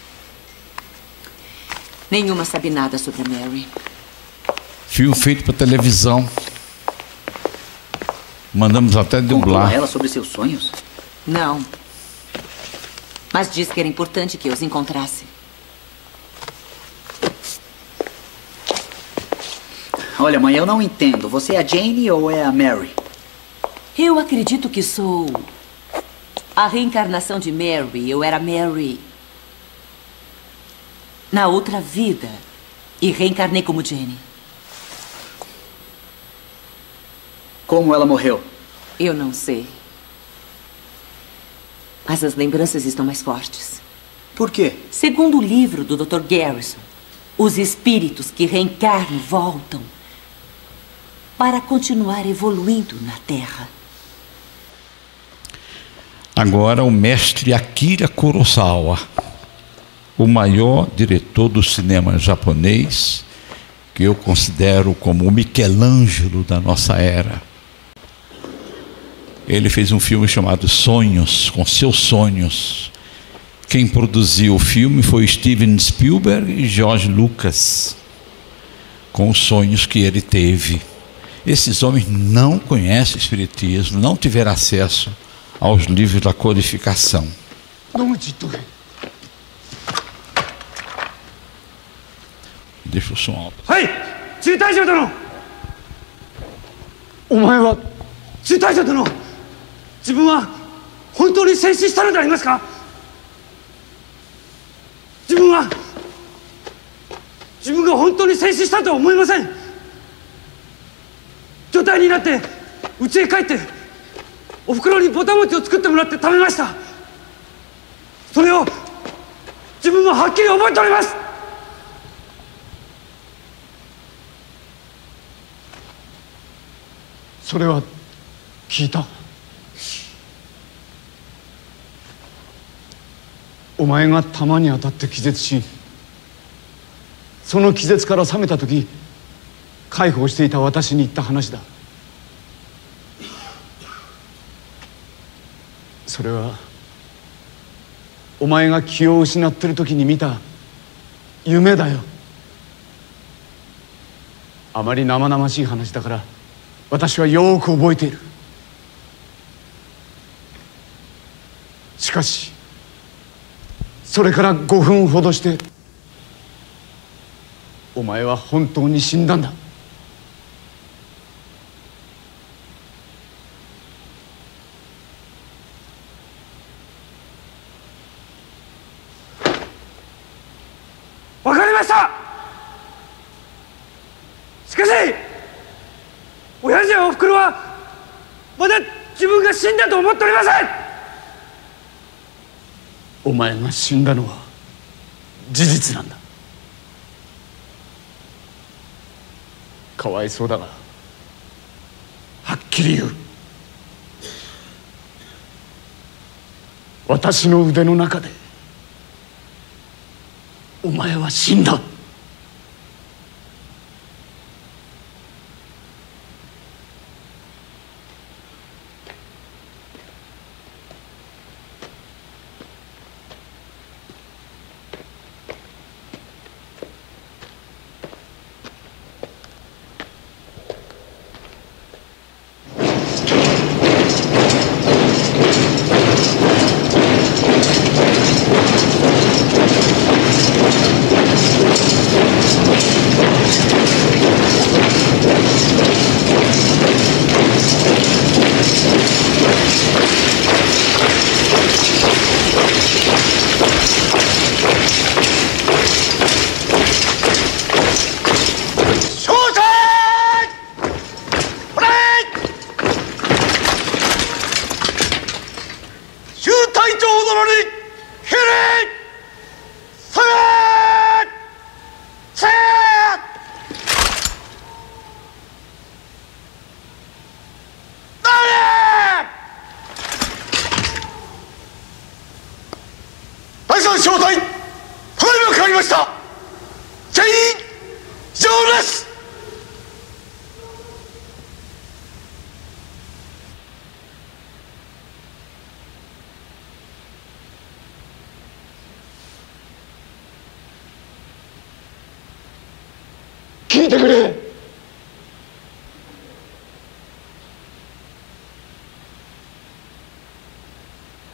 Nenhuma sabe nada sobre a Mary. Filme feito para televisão. Mandamos até dublar. Contou a ela sobre seus sonhos? Não. Mas disse que era importante que eu os encontrasse. Olha, mãe, eu não entendo. Você é a Jane ou é a Mary? Eu acredito que sou a reencarnação de Mary. Eu era Mary na outra vida e reencarnei como Jane. Como ela morreu? Eu não sei. Mas as lembranças estão mais fortes. Por quê? Segundo o livro do Dr. Garrison, os espíritos que reencarnam voltam para continuar evoluindo na Terra. Agora o mestre Akira Kurosawa, o maior diretor do cinema japonês, que eu considero como o Michelangelo da nossa era. Ele fez um filme chamado Sonhos, com seus sonhos. Quem produziu o filme foi Steven Spielberg e George Lucas, com os sonhos que ele teve. Esses homens não conhecem espiritismo, não tiveram acesso aos livros da codificação. Deixa o som alto. Hey! 中大将殿！お前は中大将殿、自分は本当に戦死したのでありますか？自分が本当に戦死したとは思いません。除隊になって家へ帰っておふくろにぼた餅を作ってもらって食べました。それを自分もはっきり覚えております。それは聞いた。お前が弾に当たって気絶し、その気絶から覚めた時、介抱していた私に言った話だ。それはお前が気を失ってる時に見た夢だよ。あまり生々しい話だから私はよく覚えている。しかしそれから5分ほどしてお前は本当に死んだんだ。わかりました。しかし親父やおふくろはまだ自分が死んだと思っておりません。お前が死んだのは事実なんだ。かわいそうだがはっきり言う。私の腕の中でお前は死んだ。正体、ただいまかかりました。全員以上です。聞いてくれ。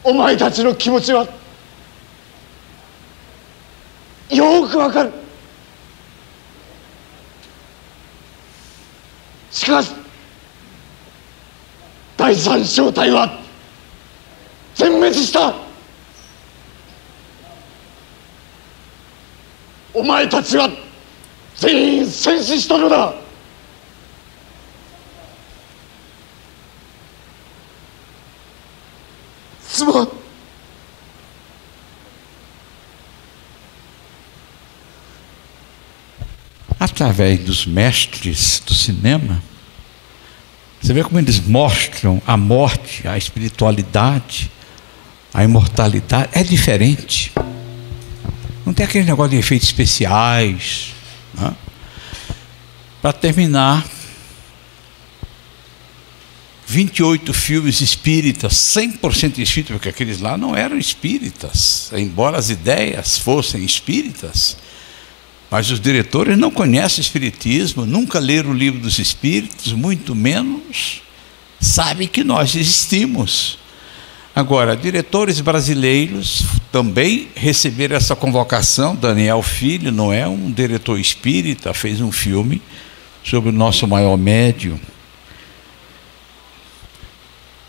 お前たちの気持ちはくわかる。しかし第三小隊は全滅した。お前たちは全員戦死したのだ。すまん。Através dos mestres do cinema, você vê como eles mostram a morte, a espiritualidade, a imortalidade. É diferente. Não tem aquele negócio de efeitos especiais. Né? Para terminar, 28 filmes espíritas, 100% espíritas, porque aqueles lá não eram espíritas, embora as ideias fossem espíritas. Mas os diretores não conhecem espiritismo, nunca leram o livro dos espíritos, muito menos sabem que nós existimos. Agora, diretores brasileiros também receberam essa convocação. Daniel Filho não é um diretor espírita, fez um filme sobre o nosso maior médium.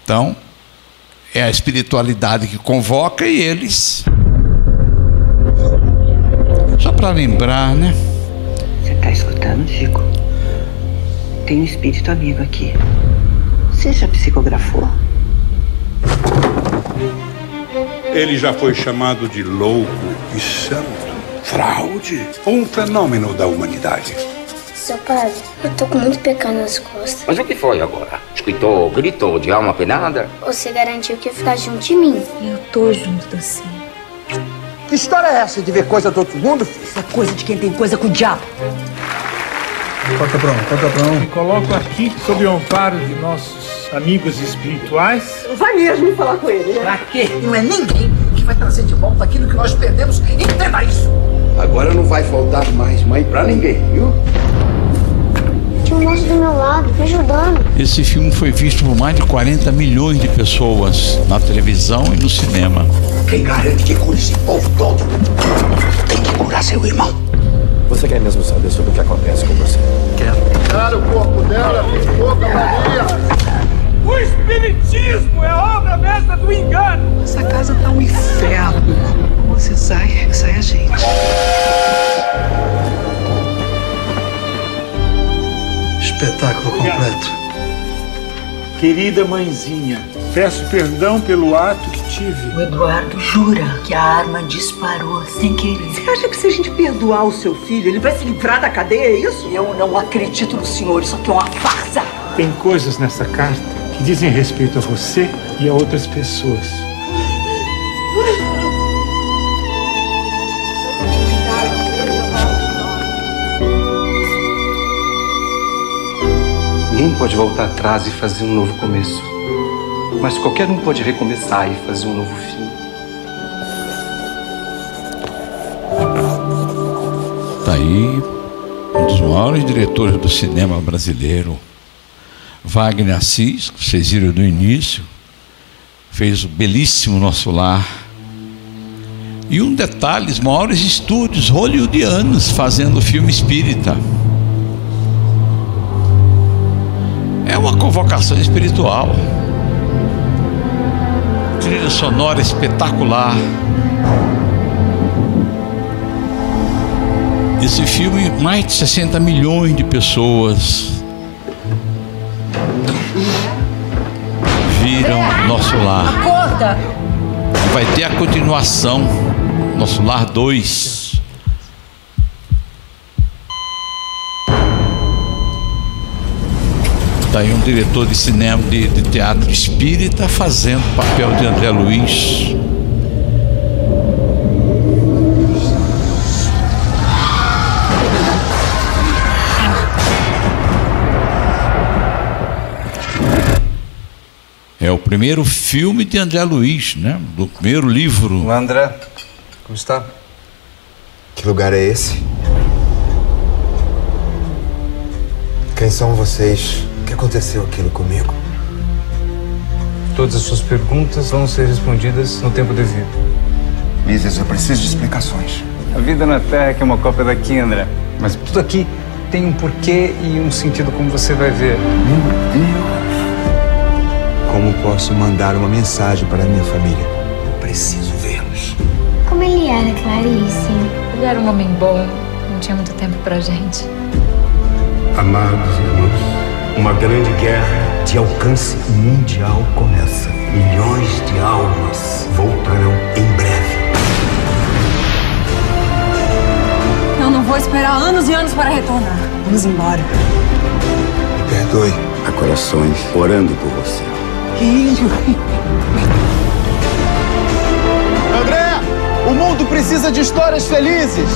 Então, é a espiritualidade que convoca e eles... Só para lembrar, né? Você está escutando, Chico? Tem um espírito amigo aqui. Você já psicografou? Ele já foi chamado de louco e santo, fraude, um fenômeno da humanidade. Seu padre, eu tô com muito pecado nas costas. Mas o que foi agora? Escutou, gritou de alma penada? Você garantiu que ia ficar junto de mim. Eu tô junto de você. Que história é essa de ver coisa do outro mundo, filho? Isso é coisa de quem tem coisa com o diabo. Patrão. Me coloco aqui sob o amparo de nossos amigos espirituais. Vai mesmo falar com ele, né? Pra quê? Não é ninguém que vai trazer de volta aquilo que nós perdemos. Entenda isso! Agora não vai faltar mais mãe pra ninguém, viu? Tinha um moço do meu lado, me ajudando. Esse filme foi visto por mais de 40 milhões de pessoas na televisão e no cinema. Quem garante que cure esse povo todo tem que curar seu irmão. Você quer mesmo saber sobre o que acontece com você? Quero. Cara, o corpo dela ficou com a Maria. O espiritismo é a obra mestra do engano. Essa casa tá um inferno. Você sai a gente. Espetáculo completo. Querida mãezinha, peço perdão pelo ato que tive. O Eduardo jura que a arma disparou sem querer. Você acha que se a gente perdoar o seu filho, ele vai se livrar da cadeia, é isso? Eu não acredito no senhor, isso aqui é uma farsa. Tem coisas nessa carta que dizem respeito a você e a outras pessoas. Ninguém pode voltar atrás e fazer um novo começo. Mas qualquer um pode recomeçar e fazer um novo fim. Tá aí um dos maiores diretores do cinema brasileiro, Wagner Assis, que vocês viram no início, fez o belíssimo Nosso Lar. E um detalhe, os maiores estúdios hollywoodianos fazendo filme espírita. É uma convocação espiritual. Trilha sonora espetacular. Esse filme, mais de 60 milhões de pessoas viram Nosso Lar. Acorda! Vai ter a continuação, Nosso Lar 2. Está aí um diretor de cinema, de teatro espírita, fazendo o papel de André Luiz. É o primeiro filme de André Luiz, né? Do primeiro livro. Olá, André. Como está? Que lugar é esse? Quem são vocês? O que aconteceu aquilo comigo? Todas as suas perguntas vão ser respondidas no tempo devido. Mises, eu preciso de explicações. A vida na Terra é que é uma cópia daqui, André. Mas tudo aqui tem um porquê e um sentido, como você vai ver. Meu Deus! Como posso mandar uma mensagem para a minha família? Preciso vê-los. Como ele era, Clarice? Ele era um homem bom, não tinha muito tempo pra gente. Amados irmãos, uma grande guerra de alcance mundial começa. Milhões de almas voltarão em breve. Eu não vou esperar anos e anos para retornar. Vamos embora. Me perdoe. Há corações orando por você. André, o mundo precisa de histórias felizes.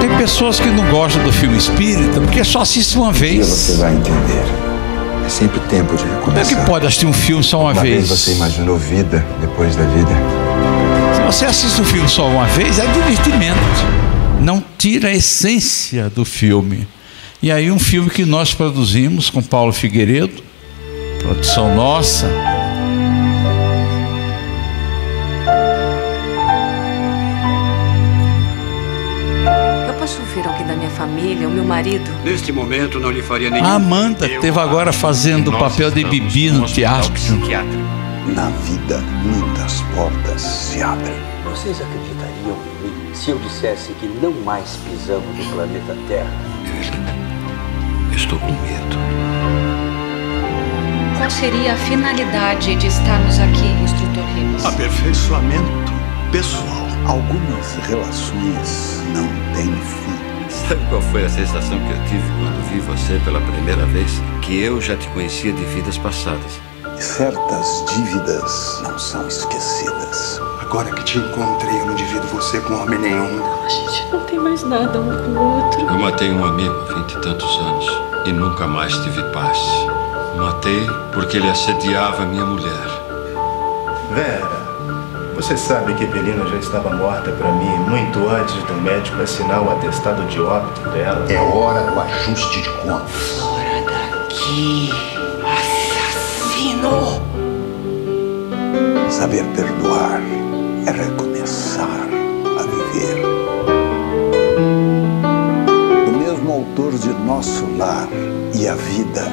Tem pessoas que não gostam do filme espírita porque só assistem uma vez. Você vai entender. É sempre tempo de recomeçar. Como é que pode assistir um filme só uma vez? Você imaginou vida depois da vida? Se você assiste um filme só uma vez, é divertimento. Não tira a essência do filme. E aí um filme que nós produzimos com Paulo Figueiredo, produção nossa. Eu posso ouvir alguém da minha família, o meu marido? Neste momento não lhe faria nenhum. A Amanda esteve agora fazendo o papel de Bibi no teatro. Na vida, muitas portas se abrem. Vocês acreditariam em mim se eu dissesse que não mais pisamos no planeta Terra? Estou com medo. Qual seria a finalidade de estarmos aqui, instrutor Ribas? Aperfeiçoamento pessoal. Algumas relações não têm fim. Sabe qual foi a sensação que eu tive quando vi você pela primeira vez? Que eu já te conhecia de vidas passadas. Certas dívidas não são esquecidas. Agora que te encontrei, eu não divido você com homem nenhum. A gente não tem mais nada um com o outro. Eu matei um amigo há 20 e tantos anos e nunca mais tive paz. Matei porque ele assediava minha mulher. Vera, você sabe que Evelina já estava morta para mim muito antes do médico assinar o atestado de óbito dela. É hora do ajuste de contas. Fora daqui, assassino! Saber perdoar é recomeçar a viver. O mesmo autor de Nosso Lar e a Vida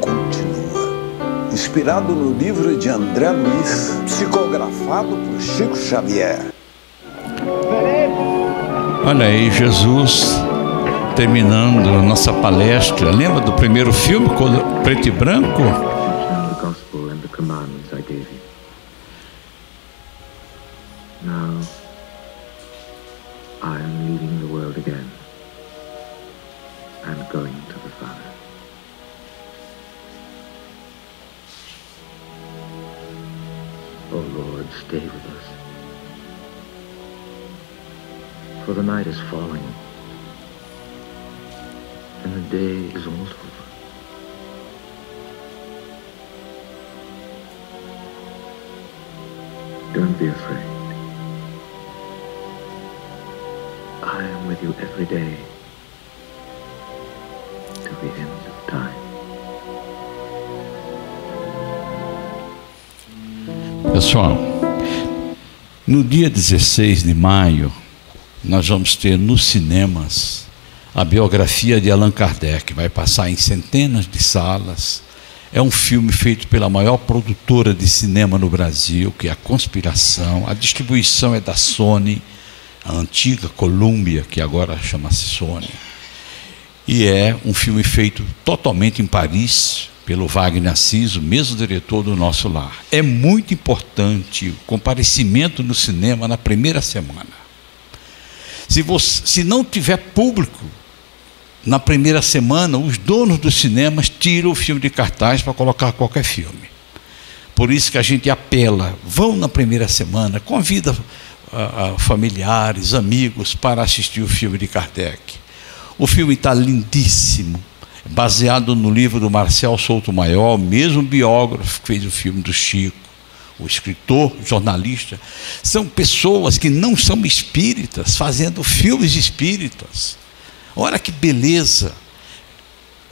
continua. Inspirado no livro de André Luiz, psicografado por Chico Xavier. Olha aí, Jesus terminando a nossa palestra. Lembra do primeiro filme, preto e branco? Now, I am leaving the world again and going to the Father. Oh Lord, stay with us. For the night is falling and the day is almost over. Don't be afraid. I am with you every day till the end of time. Pessoal, no dia 16 de maio, nós vamos ter nos cinemas a biografia de Allan Kardec. Vai passar em centenas de salas. É um filme feito pela maior produtora de cinema no Brasil, que é a Conspiração. A distribuição é da Sony, a antiga Columbia, que agora chama-se Sony. E é um filme feito totalmente em Paris, pelo Wagner Assis, o mesmo diretor do Nosso Lar. É muito importante o comparecimento no cinema na primeira semana. Se não tiver público na primeira semana, os donos dos cinemas tiram o filme de cartaz para colocar qualquer filme. Por isso que a gente apela, vão na primeira semana, convida familiares, amigos para assistir o filme de Kardec. O filme está lindíssimo, baseado no livro do Marcel Souto-Maior, o mesmo biógrafo que fez o filme do Chico, o escritor, jornalista. São pessoas que não são espíritas, fazendo filmes espíritas. Olha que beleza!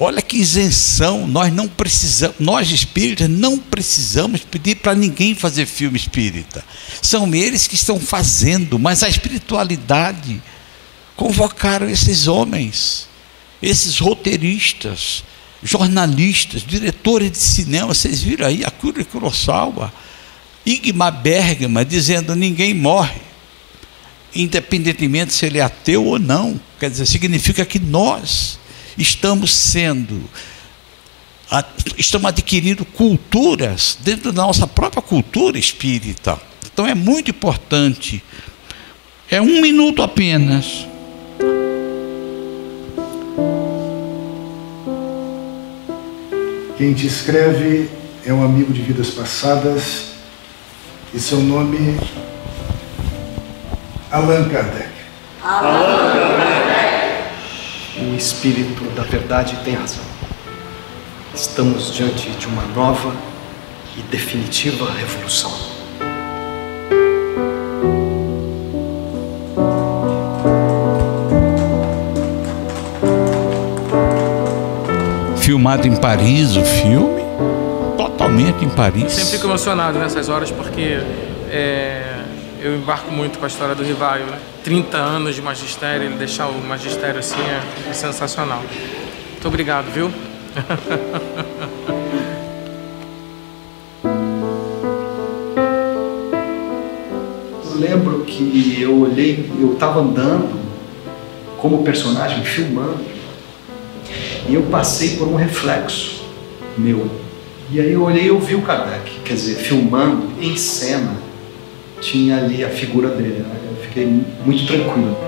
Olha que isenção, nós não precisamos, nós espíritas não precisamos pedir para ninguém fazer filme espírita. São eles que estão fazendo, mas a espiritualidade convocaram esses homens, esses roteiristas, jornalistas, diretores de cinema. Vocês viram aí Akira Kurosawa, Ingmar Bergman dizendo: ninguém morre, independentemente se ele é ateu ou não. Quer dizer, significa que nós estamos adquirindo culturas dentro da nossa própria cultura espírita. Então é muito importante. É 1 minuto apenas. Quem te escreve é um amigo de vidas passadas e seu nome Allan Kardec. Allan Kardec. O espírito da verdade tem razão. Estamos diante de uma nova e definitiva revolução. Filmado em Paris, o filme, totalmente em Paris. Sempre fico emocionado nessas horas porque eu embarco muito com a história do Rivaio, né? 30 anos de magistério, ele deixar o magistério assim é sensacional. Muito obrigado, viu? Eu lembro que eu olhei, eu estava andando como personagem, filmando, e eu passei por um reflexo meu. E aí eu olhei e eu vi o Kardec, quer dizer, filmando em cena, tinha ali a figura dele. Eu fiquei muito tranquilo. –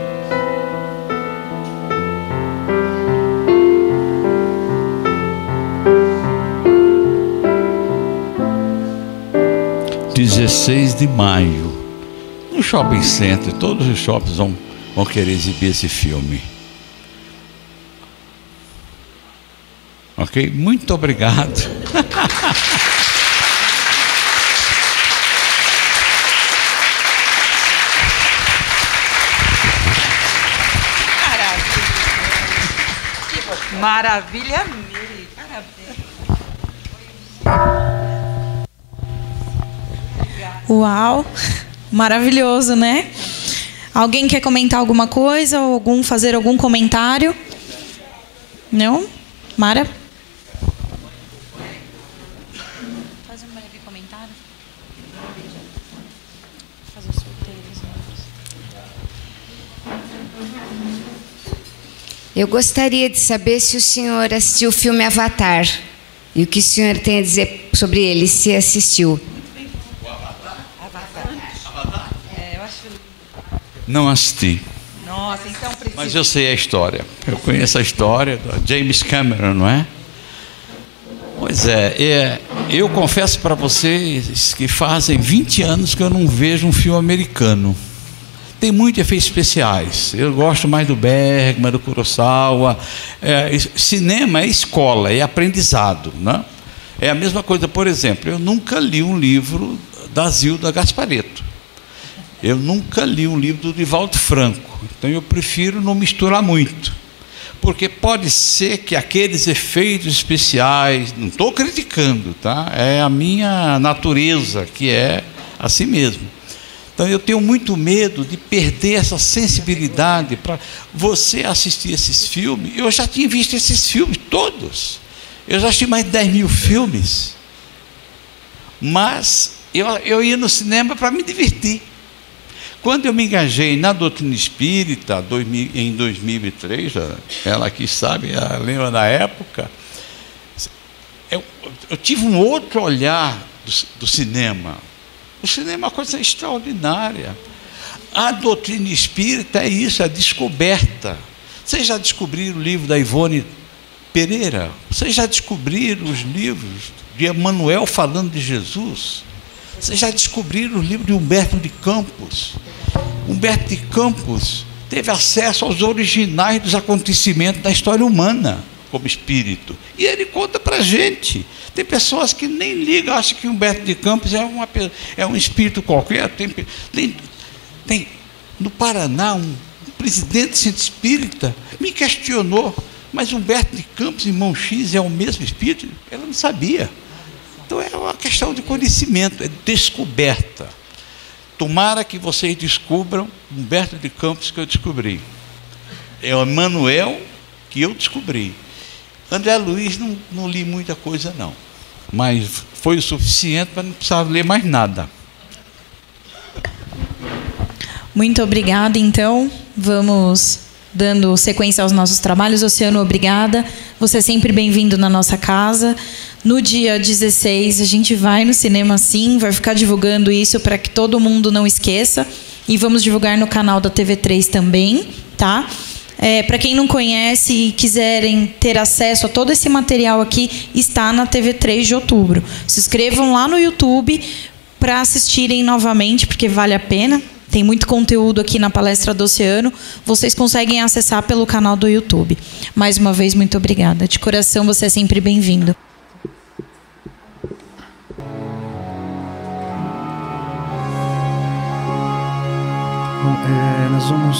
16 de maio, no Shopping Center, todos os shoppings vão querer exibir esse filme. Ok? Muito obrigado. Maravilha mesmo. Uau, maravilhoso, né? Alguém quer comentar alguma coisa ou fazer algum comentário? Não? Mara? Faz um breve comentário. Fazer os roteiros. Eu gostaria de saber se o senhor assistiu o filme Avatar e o que o senhor tem a dizer sobre ele, se assistiu. Não assisti. Nossa, então precisa. Mas eu sei a história. Eu conheço a história do James Cameron, não é? Pois é, eu confesso para vocês que fazem 20 anos que eu não vejo um filme americano. Tem muitos efeitos especiais. Eu gosto mais do Bergman, do Kurosawa. Cinema é escola, é aprendizado, né? É a mesma coisa, por exemplo, eu nunca li um livro da Zilda Gasparetto. Eu nunca li um livro do Divaldo Franco. Então eu prefiro não misturar muito. Porque pode ser que aqueles efeitos especiais, não estou criticando, tá? É a minha natureza, que é assim mesmo. Então eu tenho muito medo de perder essa sensibilidade para você assistir esses filmes. Eu já tinha visto esses filmes todos. Eu já assisti mais de 10 mil filmes. Mas eu ia no cinema para me divertir. Quando eu me engajei na doutrina espírita, em 2003, ela aqui sabe, ela lembra da época, eu tive um outro olhar do cinema. O cinema é uma coisa extraordinária. A doutrina espírita é isso, é a descoberta. Vocês já descobriram o livro da Ivone Pereira? Vocês já descobriram os livros de Emmanuel falando de Jesus? Vocês já descobriram o livro de Humberto de Campos? Humberto de Campos teve acesso aos originais dos acontecimentos da história humana, como espírito. E ele conta para a gente. Tem pessoas que nem ligam, acham que Humberto de Campos é um espírito qualquer. Tem no Paraná, um presidente de centro espírita me questionou Mas Humberto de Campos, irmão X, é o mesmo espírito? Ela não sabia. Então é uma questão de conhecimento, é descoberta. Tomara que vocês descubram Humberto de Campos que eu descobri. É o Emmanuel que eu descobri. André Luiz não li muita coisa não, mas foi o suficiente para não precisar ler mais nada. Muito obrigada, então. Vamos dando sequência aos nossos trabalhos. Oceano, obrigada. Você é sempre bem-vindo na nossa casa. No dia 16, a gente vai no cinema, sim. Vai ficar divulgando isso para que todo mundo não esqueça. E vamos divulgar no canal da TV3 também, tá? Para quem não conhece e quiserem ter acesso a todo esse material aqui, está na TV3 de outubro. Se inscrevam lá no YouTube para assistirem novamente, porque vale a pena. Tem muito conteúdo aqui na palestra do Oceano. Vocês conseguem acessar pelo canal do YouTube. Mais uma vez, muito obrigada. De coração, você é sempre bem-vindo. Nós vamos...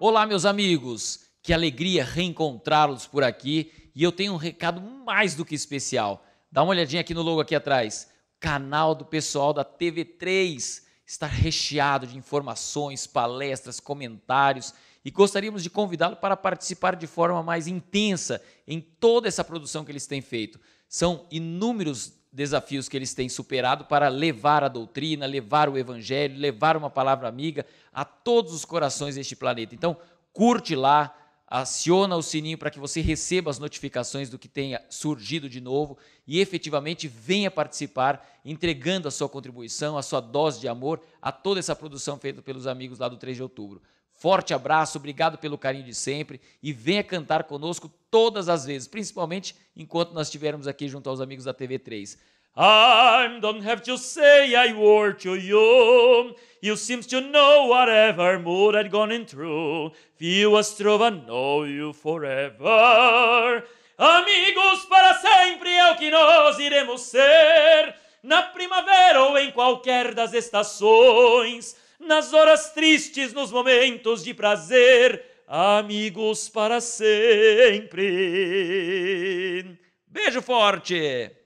Olá, meus amigos. Que alegria reencontrá-los por aqui. E eu tenho um recado mais do que especial. Dá uma olhadinha aqui no logo aqui atrás. Canal do pessoal da TV3. Está recheado de informações, palestras, comentários e gostaríamos de convidá-lo para participar de forma mais intensa em toda essa produção que eles têm feito. São inúmeros desafios que eles têm superado para levar a doutrina, levar o evangelho, levar uma palavra amiga a todos os corações deste planeta. Então, curte lá, aciona o sininho para que você receba as notificações do que tenha surgido de novo e efetivamente venha participar, entregando a sua contribuição, a sua dose de amor a toda essa produção feita pelos amigos lá do 3 de outubro. Forte abraço, obrigado pelo carinho de sempre e venha cantar conosco todas as vezes, principalmente enquanto nós estivermos aqui junto aos amigos da TV3. I don't have to say a word to you. You seem to know whatever mood I'd gone through. Feel as true I know you forever. Amigos para sempre é o que nós iremos ser. Na primavera ou em qualquer das estações. Nas horas tristes, nos momentos de prazer. Amigos para sempre. Beijo forte!